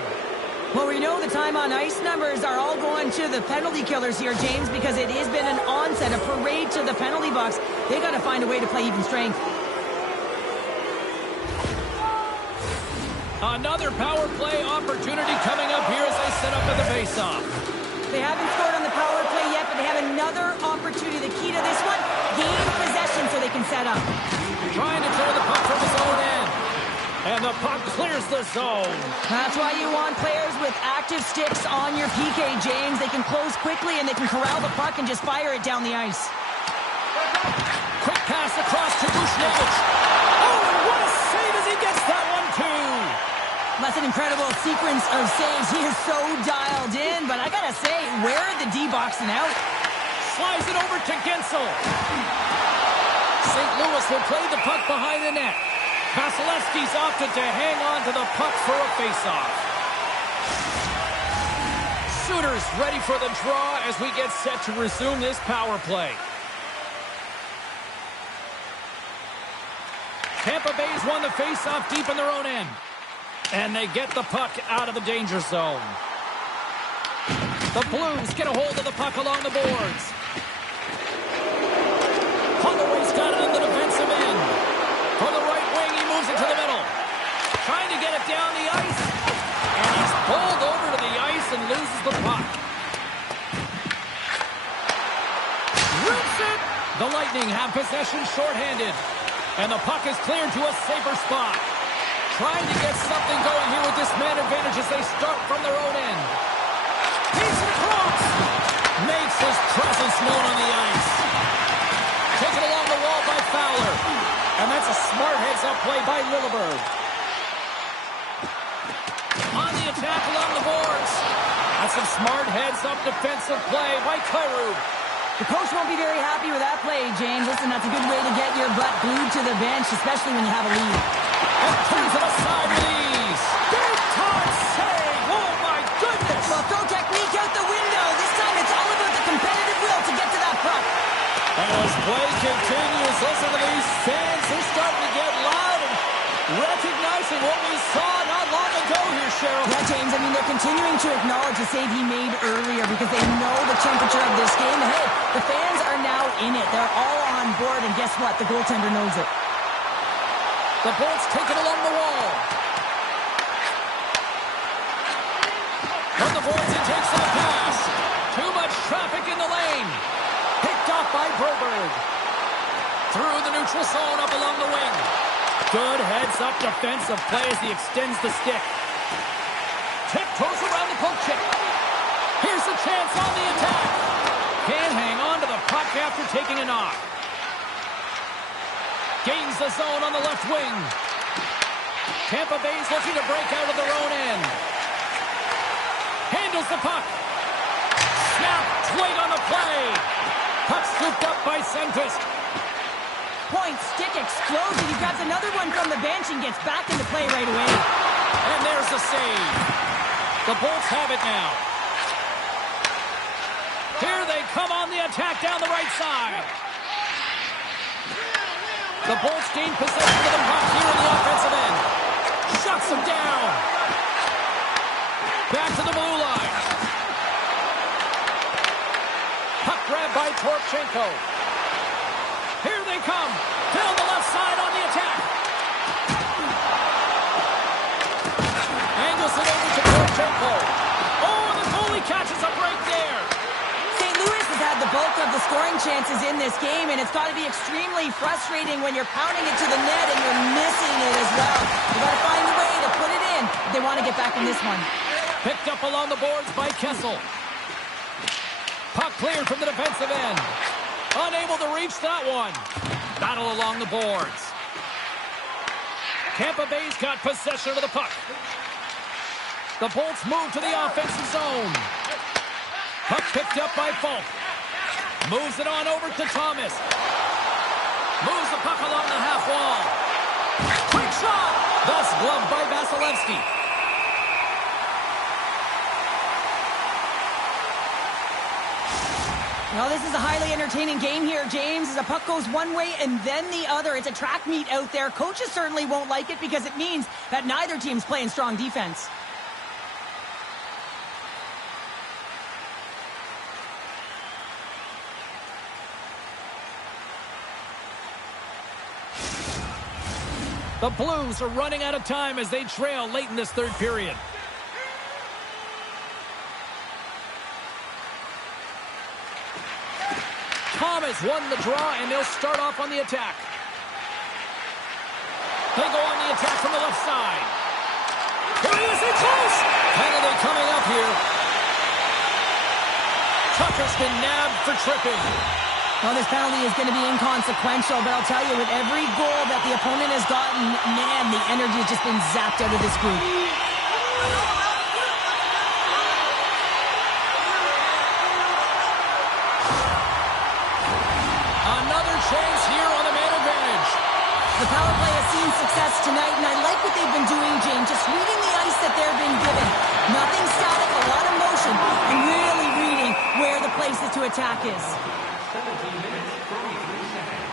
Well, we know the time on ice numbers are all going to the penalty killers here, James, because it has been an onset, a parade to the penalty box. They got to find a way to play even strength. Another power play opportunity coming up here as they set up at the faceoff. They haven't scored on the power play yet, but they have another opportunity. The key to this one, gain possession so they can set up. Trying to turn the puck from his own end. And the puck clears the zone. That's why you want players with active sticks on your PK, James. They can close quickly and they can corral the puck and just fire it down the ice. Quick pass across to Bushnevich. Oh, and what a save as he gets that one, too. That's an incredible sequence of saves. He is so dialed in, but I gotta say, where are the D-boxing out? Slides it over to Gensel. St. Louis will play the puck behind the net. Vasilevsky's opted to hang on to the puck for a faceoff. Sooners ready for the draw as we get set to resume this power play. Tampa Bay's won the faceoff deep in their own end. And they get the puck out of the danger zone. The Blues get a hold of the puck along the boards. Holloway's got it on the defensive end. From the right wing, he moves it to the middle. Trying to get it down the ice. And he's pulled over to the ice and loses the puck. Rips it. The Lightning have possession shorthanded. And the puck is cleared to a safer spot. Trying to get something going here with this man advantage as they start from their own end. He's across. Makes his presence known on the ice. Taken along the wall by Fowler. And that's a smart heads-up play by Lilleberg. On the attack along the boards. That's a smart heads-up defensive play by Kyrou. The coach won't be very happy with that play, James. Listen, that's a good way to get your butt glued to the bench, especially when you have a lead. And turns it aside with ease. Big time save. Oh, my goodness. Well, throw technique out the window. This time it's all about the competitive will to get to that puck. And as play continues, listen to these fans. They're starting to get loud and recognizing what we saw not long ago here, Cheryl. Yeah, James, I mean, they're continuing to acknowledge the save he made earlier because they know the temperature of this game. And hey, the fans are now in it. They're all on board, and guess what? The goaltender knows it. The Bolts take it along the wall. From the boards, he takes that pass. Too much traffic in the lane. Picked off by Broberg. Through the neutral zone, up along the wing. Good heads-up defensive play as he extends the stick. Tiptoes around the poke check. Here's a chance on the attack. Can't hang on to the puck after taking a knock. Gains the zone on the left wing. Tampa Bay's looking to break out of their own end. Handles the puck. Snap, twig on the play. Puck scooped up by Sundqvist. Point, stick, explosion. He grabs another one from the bench and gets back into play right away. And there's the save. The Bolts have it now. Here they come on the attack down the right side. The Bolts gain possession of the puck here in the offensive end. Shuts him down. Back to the blue line. Puck grabbed by Torchenko. Here they come. Down the left side on the attack. Angles it over to Torchenko. Oh, and the goalie catches a break there. St. Louis has had the bulk of the scoring chances in this game, and it's got to be extremely frustrating when you're pounding it to the net and you're missing it as well. You've got to find a way to put it in if they want to get back in this one. Picked up along the boards by Kessel. Puck cleared from the defensive end. Unable to reach that one. Battle along the boards. Tampa Bay's got possession of the puck. The Bolts move to the offensive zone. Puck picked up by Falk. Moves it on over to Thomas. Moves the puck along the half wall. Quick shot! Thus gloved by Vasilevsky. Well, this is a highly entertaining game here, James, as the puck goes one way and then the other. It's a track meet out there. Coaches certainly won't like it because it means that neither team's playing strong defense. The Blues are running out of time as they trail late in this third period. Thomas won the draw, and they'll start off on the attack. They go on the attack from the left side. Here he is, in close! Penalty coming up here. Tucker's been nabbed for tripping. Well, this penalty is going to be inconsequential, but I'll tell you, with every goal that the opponent has gotten, man, the energy has just been zapped out of this group. Another chance here on the man advantage. The power play has seen success tonight, and I like what they've been doing, James, just reading the ice that they've been given. Nothing static, a lot of motion, and really reading where the places to attack is. 17 minutes, 33 seconds.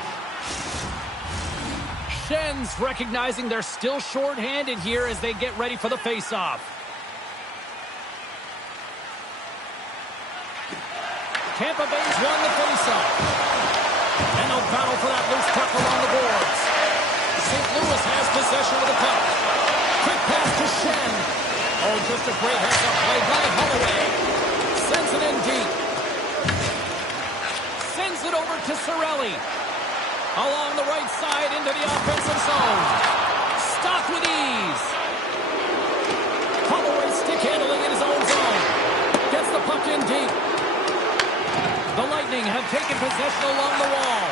Shen's recognizing they're still short-handed here as they get ready for the face-off. Tampa Bay's won the face-off. And they'll battle for that loose puck along the boards. St. Louis has possession of the puck. Quick pass to Shen. Oh, just a great heads-up play by Holloway. Sends it in deep. Sends it over to Cirelli. Along the right side into the offensive zone. Stopped with ease. Holloway stick handling in his own zone. Gets the puck in deep. The Lightning have taken possession along the wall.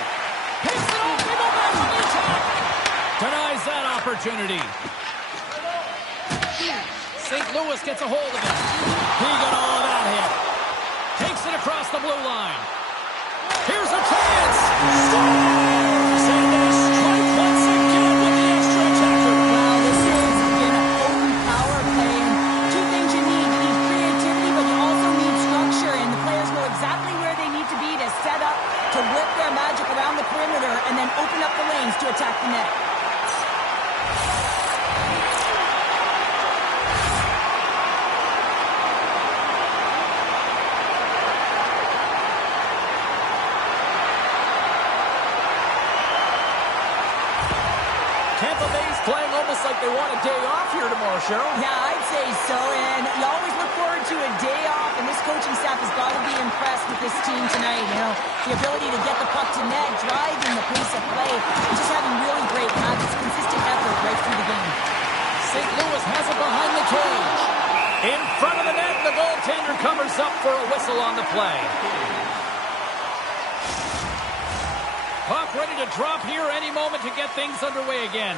Picks it off. They go back on the attack. Denies that opportunity. St. Louis gets a hold of it. He got all of that hit. Takes it across the blue line. Here's a chance. Scores! And they strike once again with the extra attacker. Wow, this has been a potent power play. And two things you need. You need creativity, but you also need structure. And the players know exactly where they need to be to set up, to whip their magic around the perimeter, and then open up the lanes to attack the net. Tampa Bay's playing almost like they want a day off here tomorrow, Cheryl. Yeah, I'd say so, and you always look forward to a day off, and this coaching staff has got to be impressed with this team tonight. You know, the ability to get the puck to net, driving the pace of play, and just having really great habits, consistent effort right through the game. St. Louis has it behind the cage. In front of the net, the goaltender covers up for a whistle on the play. Puck ready to drop here any moment to get things underway again.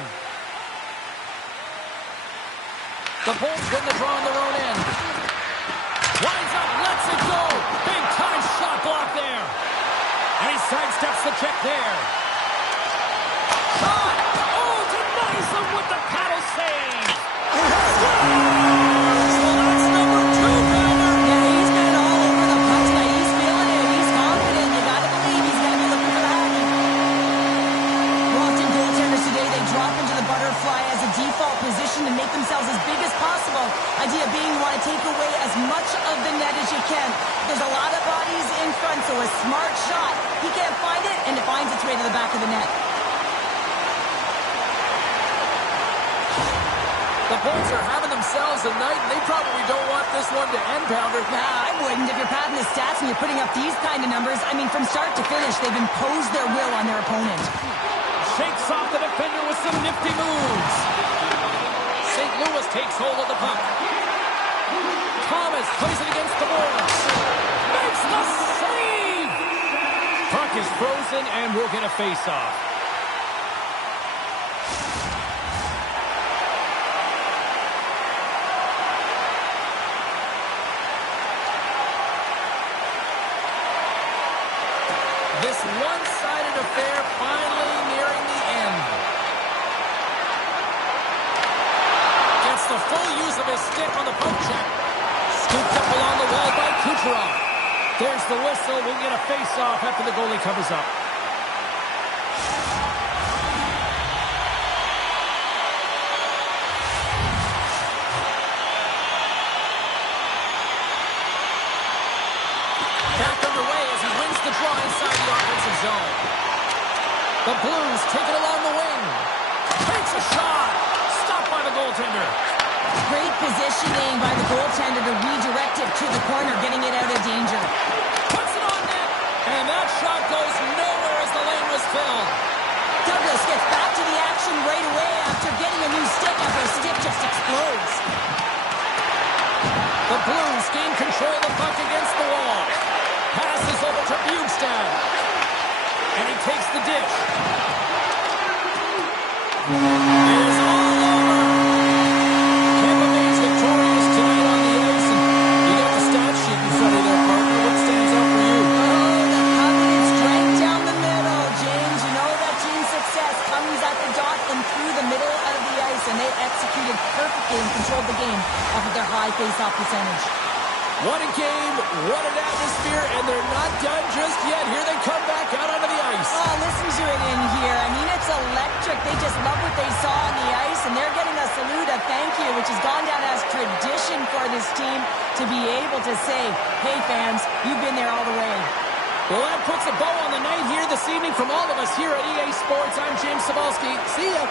The Bolts win the draw on their own end. Winds up, lets it go. Big time shot block there. And he sidesteps the check there. Shot! Oh, denies him with the paddle save. Scores! Well, that's number 2, Palmer. Yeah, he's been all over the puck tonight. He's feeling it. He's confident. You He can't find it, and it finds its way to the back of the net. The Bulls are having themselves a night, and they probably don't want this one to end, Pounder. Nah, I wouldn't. If you're padding the stats and you're putting up these kind of numbers, I mean, from start to finish, they've imposed their will on their opponent. Shakes off the defender with some nifty moves. St. Louis takes hold of the puck. Thomas plays it against the boards. Makes the save! Puck is frozen, and we'll get a face-off. This one-sided affair finally nearing the end. Gets the full use of his stick on the poke check. Scooped up along the wall by Kucherov. There's the whistle. We'll get a face-off after the goalie covers up. Back underway as he wins the draw inside the offensive zone. The Blues take it along the wing. Takes a shot. Stopped by the goaltender. Great positioning by the goaltender to redirect it to the corner, getting it out of danger. Puts it on net. And that shot goes nowhere as the lane was filled. Douglas gets back to the action right away after getting a new stick after a stick just explodes. The Blues gain control of the puck against the wall. Passes over to Bjugstad. And he takes the dish. It is all over. Tampa Bay's victorious tonight on the ice. And you got the stat sheet in front of you there, partner. What stands out for you? Oh, the coveted strength down the middle, James. You know that team success comes at the dot and through the middle of the ice, and they executed perfectly and controlled the game off of their high face-off percentage. What a game, what an atmosphere, and they're not done just yet. Here they come back out onto the ice. Oh, listen to it in here. I mean, it's electric. They just love what they saw on the ice, and they're getting a salute, a thank you, which has gone down as tradition for this team to be able to say, hey, fans, you've been there all the way. Well, that puts a bow on the night here this evening from all of us here at EA Sports. I'm James Cebulski. See ya.